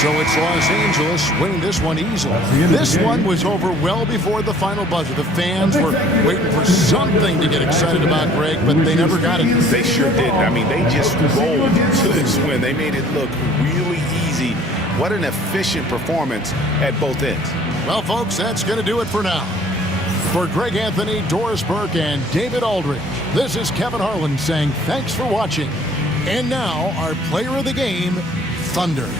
So it's Los Angeles winning this one easily. This one was over well before the final buzzer. The fans were waiting for something to get excited about, Greg, but they never got it. They sure didn't. I mean, they just rolled to this win. They made it look really easy. What an efficient performance at both ends. Well, folks, that's going to do it for now. For Greg Anthony, Doris Burke, and David Aldridge, this is Kevin Harlan saying thanks for watching. And now, our player of the game, Thunder.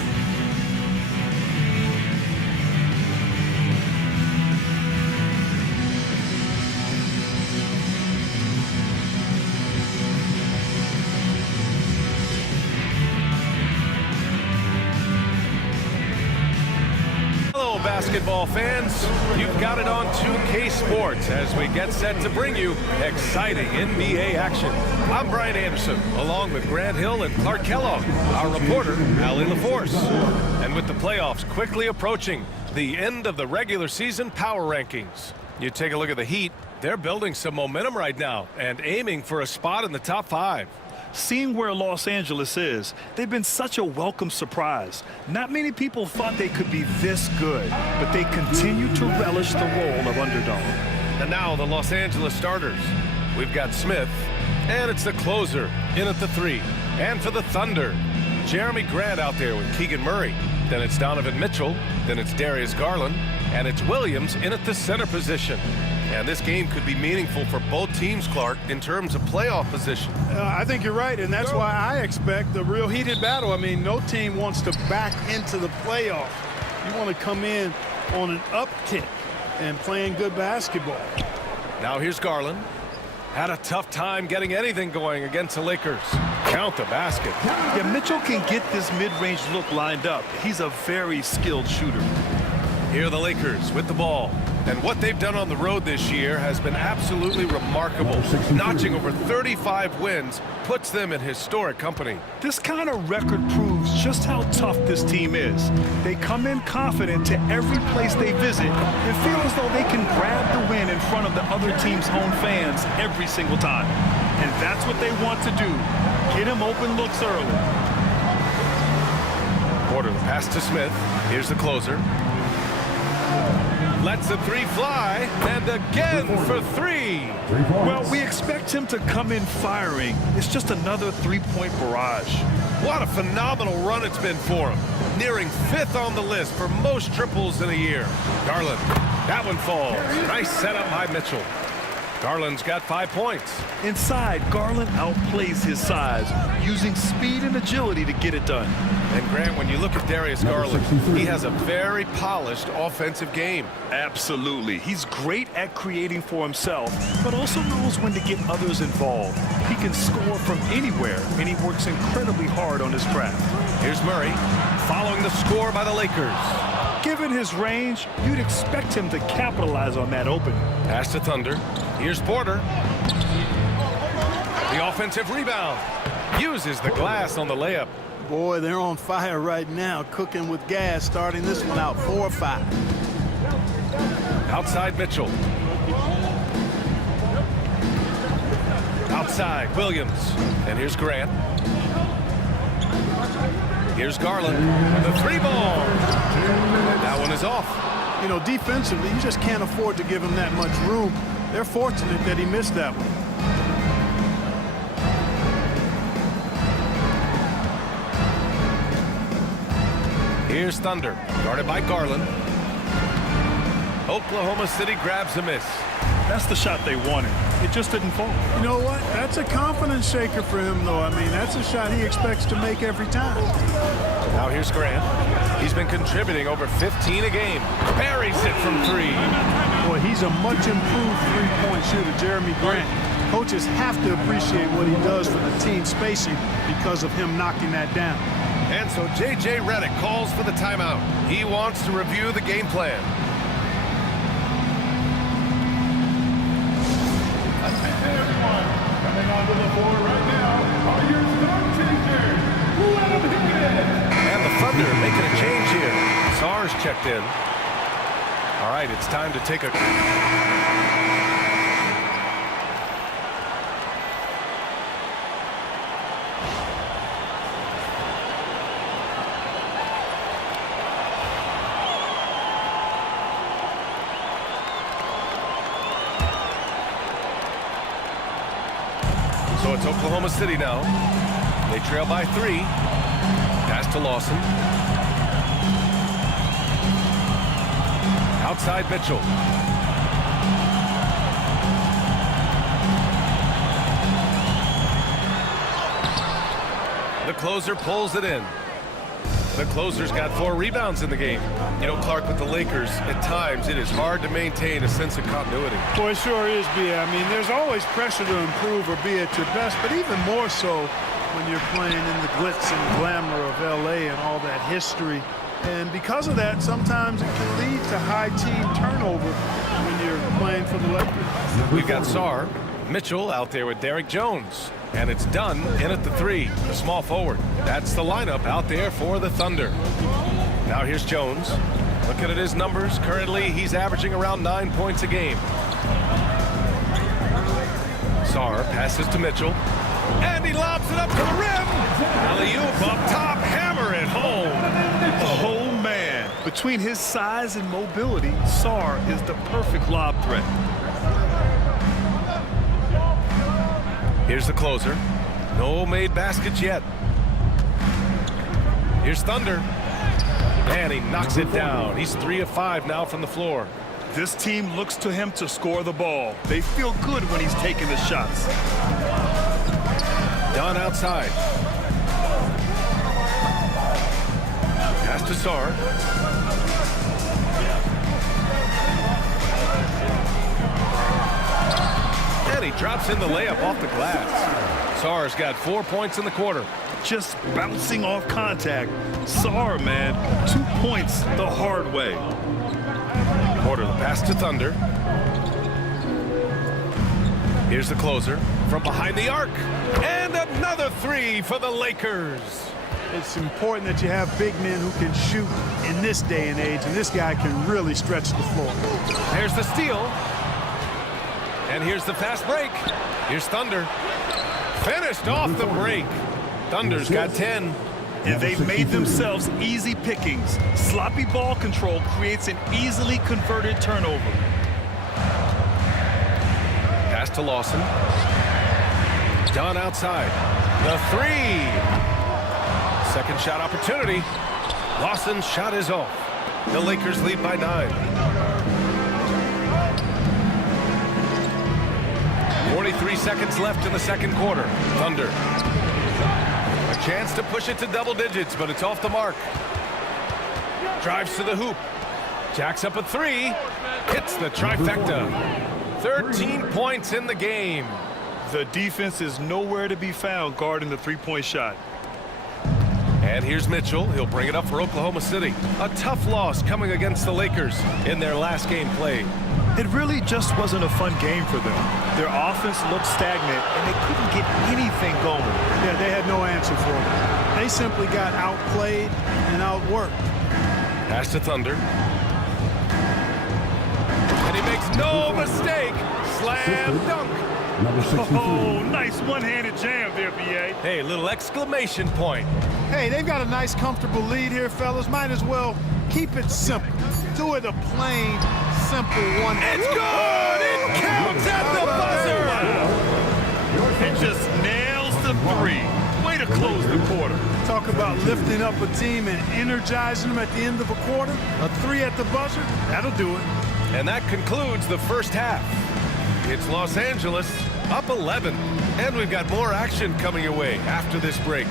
Basketball fans, you've got it on 2K Sports as we get set to bring you exciting NBA action. I'm Brian Anderson, along with Grant Hill and Clark Kellogg, our reporter, Allie LaForce. And with the playoffs quickly approaching, the end of the regular season power rankings. You take a look at the Heat, they're building some momentum right now and aiming for a spot in the top 5. Seeing where Los Angeles is, they've been such a welcome surprise. Not many people thought they could be this good, but they continue to relish the role of underdog. And now the Los Angeles starters. We've got Smith, and it's the closer in at the 3. And for the Thunder, Jeremy Grant out there with Keegan Murray. Then it's Donovan Mitchell, then it's Darius Garland, and it's Williams in at the center position. And this game could be meaningful for both teams, Clark, in terms of playoff position. I think you're right, and that's why I expect a real heated battle. I mean, no team wants to back into the playoffs. You want to come in on an uptick and playing good basketball. Now here's Garland. Had a tough time getting anything going against the Lakers. Count the basket. Yeah, Mitchell can get this mid-range look lined up. He's a very skilled shooter. Here are the Lakers with the ball. And what they've done on the road this year has been absolutely remarkable. Notching over 35 wins puts them in historic company. This kind of record proves just how tough this team is. They come in confident to every place they visit and feel as though they can grab the win in front of the other team's home fans every single time. And that's what they want to do. Get him open looks early. Porter, pass to Smith. Here's the closer. Lets the 3 fly, and again for 3. Well, we expect him to come in firing. It's just another three-point barrage. What a phenomenal run it's been for him. nearing 5th on the list for most triples in a year. Garland, that one falls. Nice setup by Mitchell. Garland's got 5 points. Inside, Garland outplays his size, using speed and agility to get it done. And Grant, when you look at Darius Garland, he has a very polished offensive game. Absolutely. He's great at creating for himself, but also knows when to get others involved. He can score from anywhere, and he works incredibly hard on his craft. Here's Murray, following the score by the Lakers. Given his range, you'd expect him to capitalize on that opening. Pass to Thunder. Here's Porter. The offensive rebound. Uses the glass on the layup. Boy, they're on fire right now, cooking with gas, starting this one out 4-5. Outside Mitchell. Outside Williams. And here's Grant. Here's Garland. The 3-ball. That one is off. You know, defensively, you just can't afford to give him that much room. They're fortunate that he missed that one. Here's Thunder, guarded by Garland. Oklahoma City grabs a miss. That's the shot they wanted. It just didn't fall. You know what? That's a confidence shaker for him, though. I mean, that's a shot he expects to make every time. Now here's Grant. He's been contributing over 15 a game. Buries it from 3. Boy, he's a much improved three-point shooter, Jeremy Grant. Coaches have to appreciate what he does for the team spacing because of him knocking that down. And so J.J. Redick calls for the timeout. He wants to review the game plan. Hey everyone, coming onto the floor right now are your start changers. Let them hit. And the Thunder making a change here. Sarge checked in. All right, it's time to take a... So it's Oklahoma City now. They trail by 3. Pass to Lawson. Outside Mitchell. The closer pulls it in. The closer's got 4 rebounds in the game. You know, Clark, with the Lakers, at times it is hard to maintain a sense of continuity. Boy, it sure is, B. I mean, there's always pressure to improve or be at your best, but even more so when you're playing in the glitz and glamour of L.A. and all that history. And because of that, sometimes it can lead to high team turnover when you're playing for the Lakers. We've got Sarr, Mitchell out there with Derek Jones. And it's done in at the 3, the small forward. That's the lineup out there for the Thunder. Now here's Jones. Looking at his numbers, currently he's averaging around 9 points a game. Sarr passes to Mitchell. And he lobs it up to the rim. Alley-oop up top, hammer it home. Oh, man. Between his size and mobility, Sarr is the perfect lob threat. Here's the closer. No made baskets yet. Here's Thunder. And he knocks it down. He's 3 of 5 now from the floor. This team looks to him to score the ball. They feel good when he's taking the shots. Dunn outside. Pass to Sarr. And he drops in the layup off the glass. Sarr's got 4 points in the quarter. Just bouncing off contact. Sarr, man, 2 points the hard way. Porter the pass to Thunder. Here's the closer from behind the arc. And another 3 for the Lakers. It's important that you have big men who can shoot in this day and age, and this guy can really stretch the floor. There's the steal. And here's the fast break. Here's Thunder. Finished off the break. Thunder's got 10. And they've made themselves easy pickings. Sloppy ball control creates an easily converted turnover. Pass to Lawson. Dunn outside. The 3. Second shot opportunity. Lawson's shot is off. The Lakers lead by 9. 43 seconds left in the second quarter. Thunder. A chance to push it to double digits, but it's off the mark. Drives to the hoop. Jacks up a 3. Hits the trifecta. 13 points in the game. The defense is nowhere to be found guarding the three-point shot. And here's Mitchell. He'll bring it up for Oklahoma City. A tough loss coming against the Lakers in their last game played. It really just wasn't a fun game for them. Their offense looked stagnant, and they couldn't get anything going. Yeah, they had no answer for them. They simply got outplayed and outworked. Pass to Thunder. And he makes no mistake. Slam dunk. Number 63. Oh, nice one-handed jam there, B.A. Hey, little exclamation point. Hey, they've got a nice, comfortable lead here, fellas. Might as well keep it simple. Do it a plain, simple one. It's good! It counts at the buzzer! It just nails the 3. Way to close the quarter. Talk about lifting up a team and energizing them at the end of a quarter. A 3 at the buzzer, that'll do it. And that concludes the first half. It's Los Angeles up 11. And we've got more action coming your way after this break.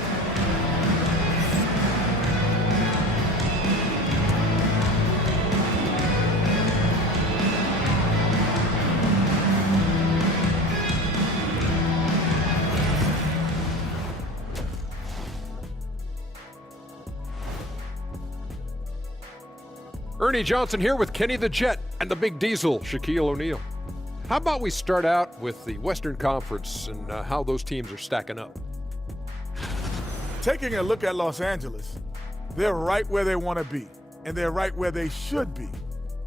Ernie Johnson here with Kenny the Jet and the Big Diesel, Shaquille O'Neal. How about we start out with the Western Conference and how those teams are stacking up? Taking a look at Los Angeles, they're right where they want to be, and they're right where they should be.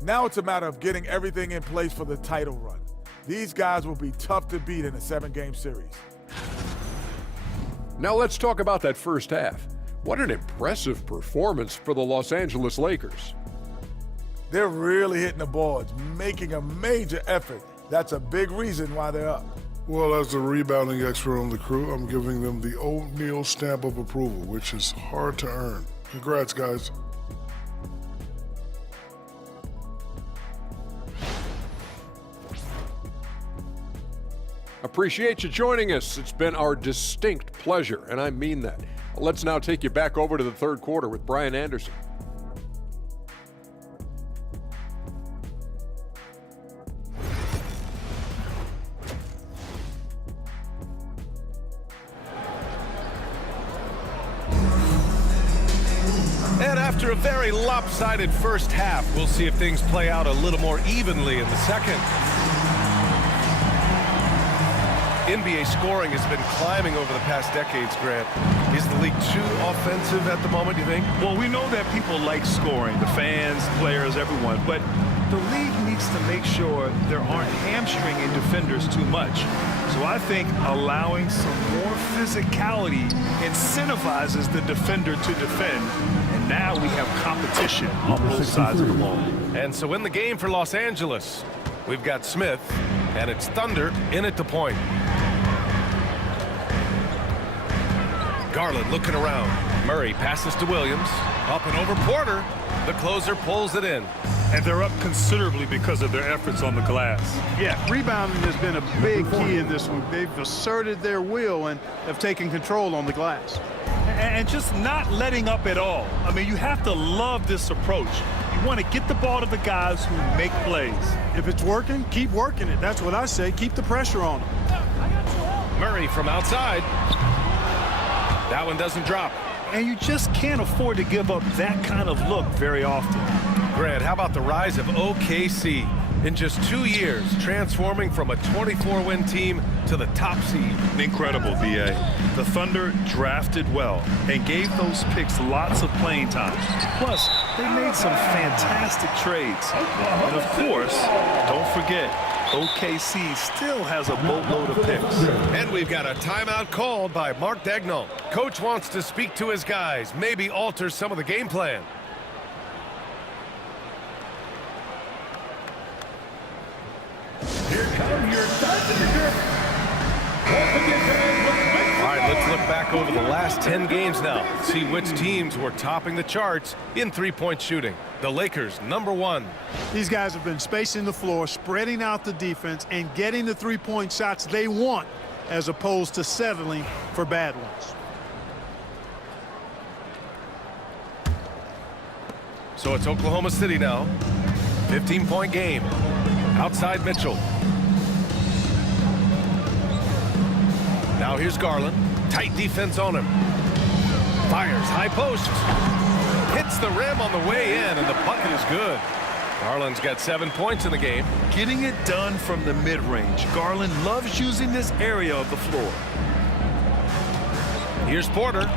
Now it's a matter of getting everything in place for the title run. These guys will be tough to beat in a 7-game series. Now let's talk about that first half. What an impressive performance for the Los Angeles Lakers. They're really hitting the boards, making a major effort. That's a big reason why they're up. Well, as the rebounding expert on the crew, I'm giving them the O'Neal stamp of approval, which is hard to earn. Congrats, guys. Appreciate you joining us. It's been our distinct pleasure, and I mean that. Let's now take you back over to the third quarter with Brian Anderson. And after a very lopsided first half, we'll see if things play out a little more evenly in the second. NBA scoring has been climbing over the past decades, Grant. Is the league too offensive at the moment, you think? Well, we know that people like scoring, the fans, players, everyone, but the league needs to make sure there aren't hamstringing defenders too much. So I think allowing some more physicality incentivizes the defender to defend, and now we have competition on both sides of the ball. And so in the game for Los Angeles, we've got Smith, and it's Thunder in at the point. Garland looking around. Murray passes to Williams. Up and over Porter. The closer pulls it in. And they're up considerably because of their efforts on the glass. Yeah, rebounding has been a big key in this one. They've asserted their will and have taken control on the glass. And just not letting up at all. I mean, you have to love this approach. You want to get the ball to the guys who make plays. If it's working, keep working it. That's what I say. Keep the pressure on them. Murray from outside. That one doesn't drop. And you just can't afford to give up that kind of look very often. Grant, how about the rise of OKC? In just 2 years, transforming from a 24-win team to the top seed. Incredible, B.A. The Thunder drafted well and gave those picks lots of playing time. Plus, they made some fantastic trades. And of course, don't forget, OKC still has a boatload of picks. And we've got a timeout called by Mark Daigneault. Coach wants to speak to his guys, maybe alter some of the game plan. Here come your starters. All right, let's look back over the last 10 games now. See which teams were topping the charts in three-point shooting. The Lakers, #1. These guys have been spacing the floor, spreading out the defense, and getting the three-point shots they want as opposed to settling for bad ones. So it's Oklahoma City now. 15-point game. Outside Mitchell. Now here's Garland. Tight defense on him. Fires high post. Hits the rim on the way in, and the bucket is good. Garland's got 7 points in the game. Getting it done from the mid-range. Garland loves using this area of the floor. Here's Porter.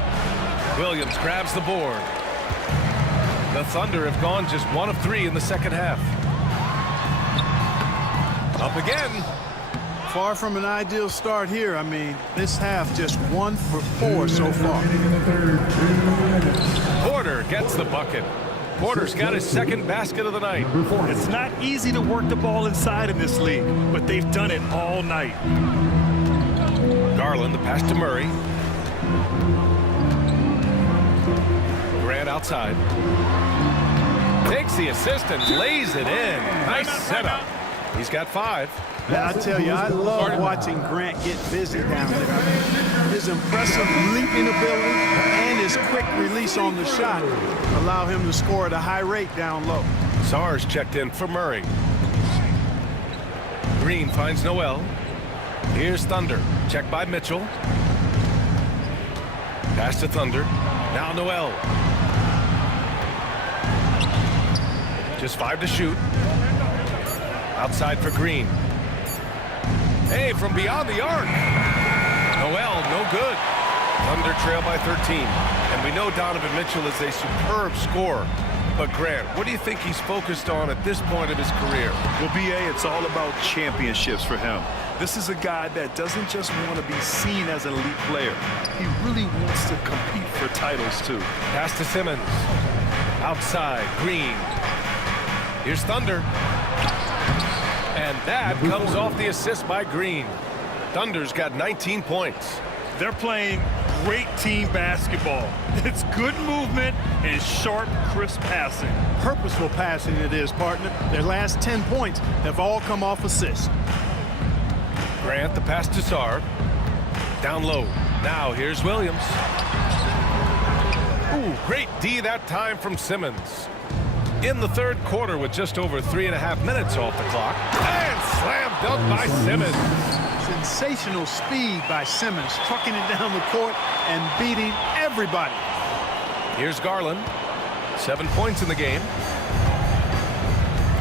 Williams grabs the board. The Thunder have gone just 1 of 3 in the second half. Up again. Far from an ideal start here. I mean, this half just 1 for 4 so far. Porter gets the bucket. Porter's got his second basket of the night. It's not easy to work the ball inside in this league, but they've done it all night. Garland, the pass to Murray. Grant outside. Takes the assist and lays it in. Nice setup. He's got 5. I tell you, I love watching Grant get busy down there. His impressive leaping ability and his quick release on the shot allow him to score at a high rate down low. Sarr's checked in for Murray. Green finds Noel. Here's Thunder. Checked by Mitchell. Pass to Thunder. Now Noel. Just 5 to shoot. Outside for Green. Hey, from beyond the arc. Noel, no good. Thunder trail by 13. And we know Donovan Mitchell is a superb scorer. But Grant, what do you think he's focused on at this point of his career? Well, B.A., it's all about championships for him. This is a guy that doesn't just want to be seen as an elite player. He really wants to compete for titles, too. Pass to Simmons. Outside, Green. Here's Thunder. And that comes off the assist by Green. Thunder's got 19 points. They're playing great team basketball. It's good movement and sharp, crisp passing. Purposeful passing it is, partner. Their last 10 points have all come off assists. Grant, the pass to Sarr. Down low. Now here's Williams. Ooh, great D that time from Simmons. In the third quarter with just over 3.5 minutes off the clock. And slam dunk by Simmons. Sensational speed by Simmons, trucking it down the court and beating everybody. Here's Garland. 7 points in the game.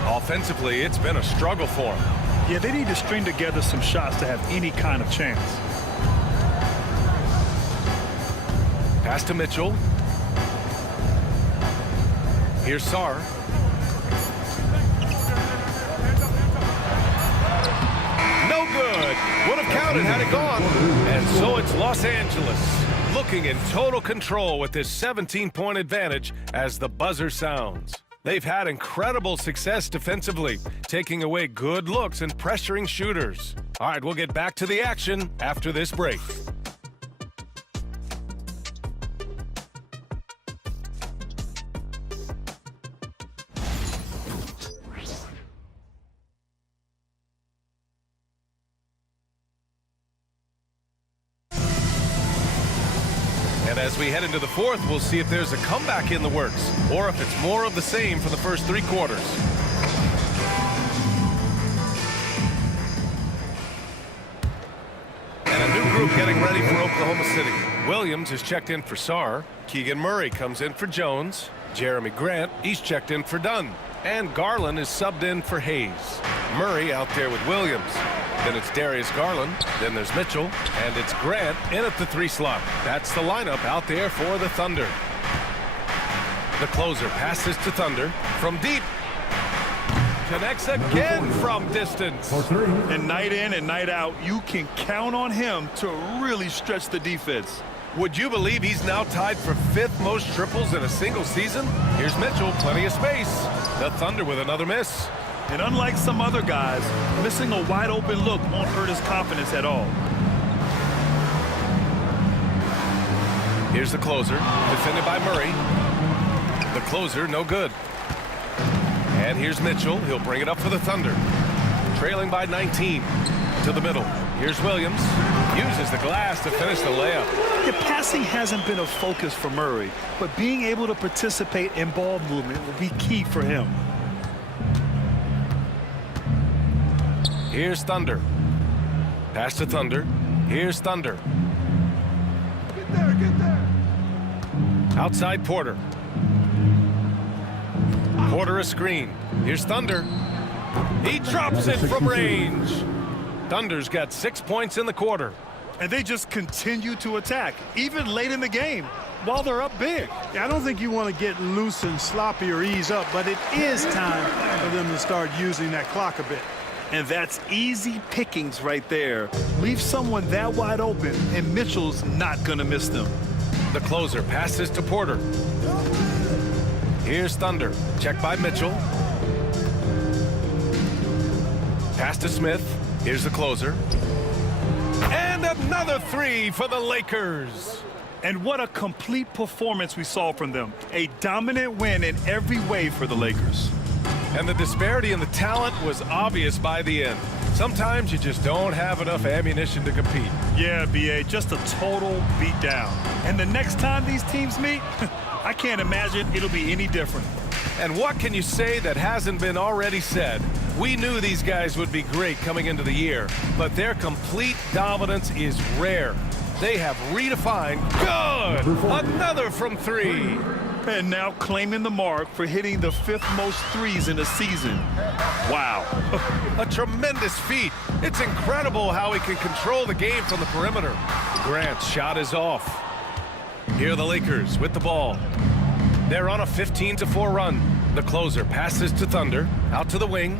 Offensively, it's been a struggle for him. Yeah, they need to string together some shots to have any kind of chance. Pass to Mitchell. Here's Sarr. No good. Would have counted had it gone. And so it's Los Angeles looking in total control with this 17-point advantage as the buzzer sounds. They've had incredible success defensively, taking away good looks and pressuring shooters. All right, we'll get back to the action after this break. And as we head into the fourth, we'll see if there's a comeback in the works or if it's more of the same for the first 3 quarters. And a new group getting ready for Oklahoma City. Williams is checked in for Sarr. Keegan Murray comes in for Jones. Jeremy Grant, he's checked in for Dunn. And Garland is subbed in for Hayes. Murray out there with Williams. Then it's Darius Garland. Then there's Mitchell. And it's Grant in at the 3 slot. That's the lineup out there for the Thunder. The closer passes to Thunder from deep. Connects again from distance. And night in and night out, you can count on him to really stretch the defense. Would you believe he's now tied for 5th most triples in a single season? Here's Mitchell, plenty of space. The Thunder with another miss. And unlike some other guys, missing a wide open look won't hurt his confidence at all. Here's the closer, defended by Murray. The closer, no good. And here's Mitchell. He'll bring it up for the Thunder. Trailing by 19 to the middle. Here's Williams. Uses the glass to finish the layup. The passing hasn't been a focus for Murray, but being able to participate in ball movement will be key for him. Here's Thunder. Pass to Thunder. Here's Thunder. Get there, get there. Outside Porter. Porter a screen. Here's Thunder. He drops it from range. Thunder's got 6 points in the quarter. And they just continue to attack, even late in the game, while they're up big. Yeah, I don't think you want to get loose and sloppy or ease up, but it is time for them to start using that clock a bit. And that's easy pickings right there. Leave someone that wide open, and Mitchell's not going to miss them. The closer passes to Porter. Here's Thunder. Check by Mitchell. Pass to Smith. Here's the closer. And another three for the Lakers. And what a complete performance we saw from them. A dominant win in every way for the Lakers. And the disparity in the talent was obvious by the end. Sometimes you just don't have enough ammunition to compete. Yeah, B.A., just a total beatdown. And the next time these teams meet, I can't imagine it'll be any different. And what can you say that hasn't been already said? We knew these guys would be great coming into the year, but their complete dominance is rare. They have redefined good. Another from three. And now claiming the mark for hitting the 5th most threes in a season. Wow. A tremendous feat. It's incredible how he can control the game from the perimeter. Grant's shot is off. Here are the Lakers with the ball. They're on a 15-4 run. The closer passes to Thunder, out to the wing.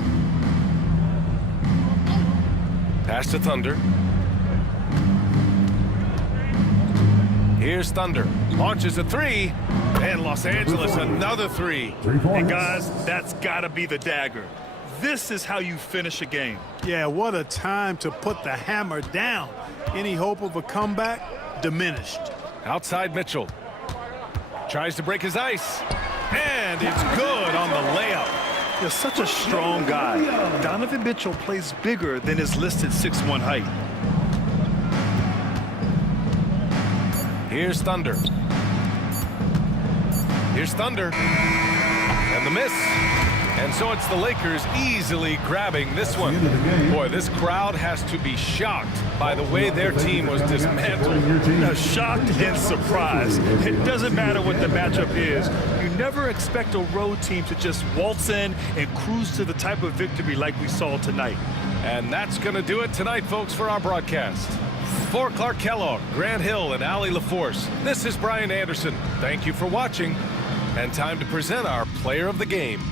Pass to Thunder. Here's Thunder. Launches a three. And Los Angeles another three. And guys, that's got to be the dagger. This is how you finish a game. Yeah, what a time to put the hammer down. Any hope of a comeback? Diminished. Outside Mitchell. Tries to break his ice. And it's good on the layup. You're such a strong guy. Donovan Mitchell plays bigger than his listed 6'1" height. Here's Thunder. Here's Thunder. And the miss. And so it's the Lakers easily grabbing this one. Boy, this crowd has to be shocked by the way their team was dismantled. Shocked and surprised. It doesn't matter what the matchup is. You never expect a road team to just waltz in and cruise to the type of victory like we saw tonight. And that's going to do it tonight, folks, for our broadcast. For Clark Kellogg, Grant Hill, and Allie LaForce, this is Brian Anderson. Thank you for watching. And time to present our player of the game.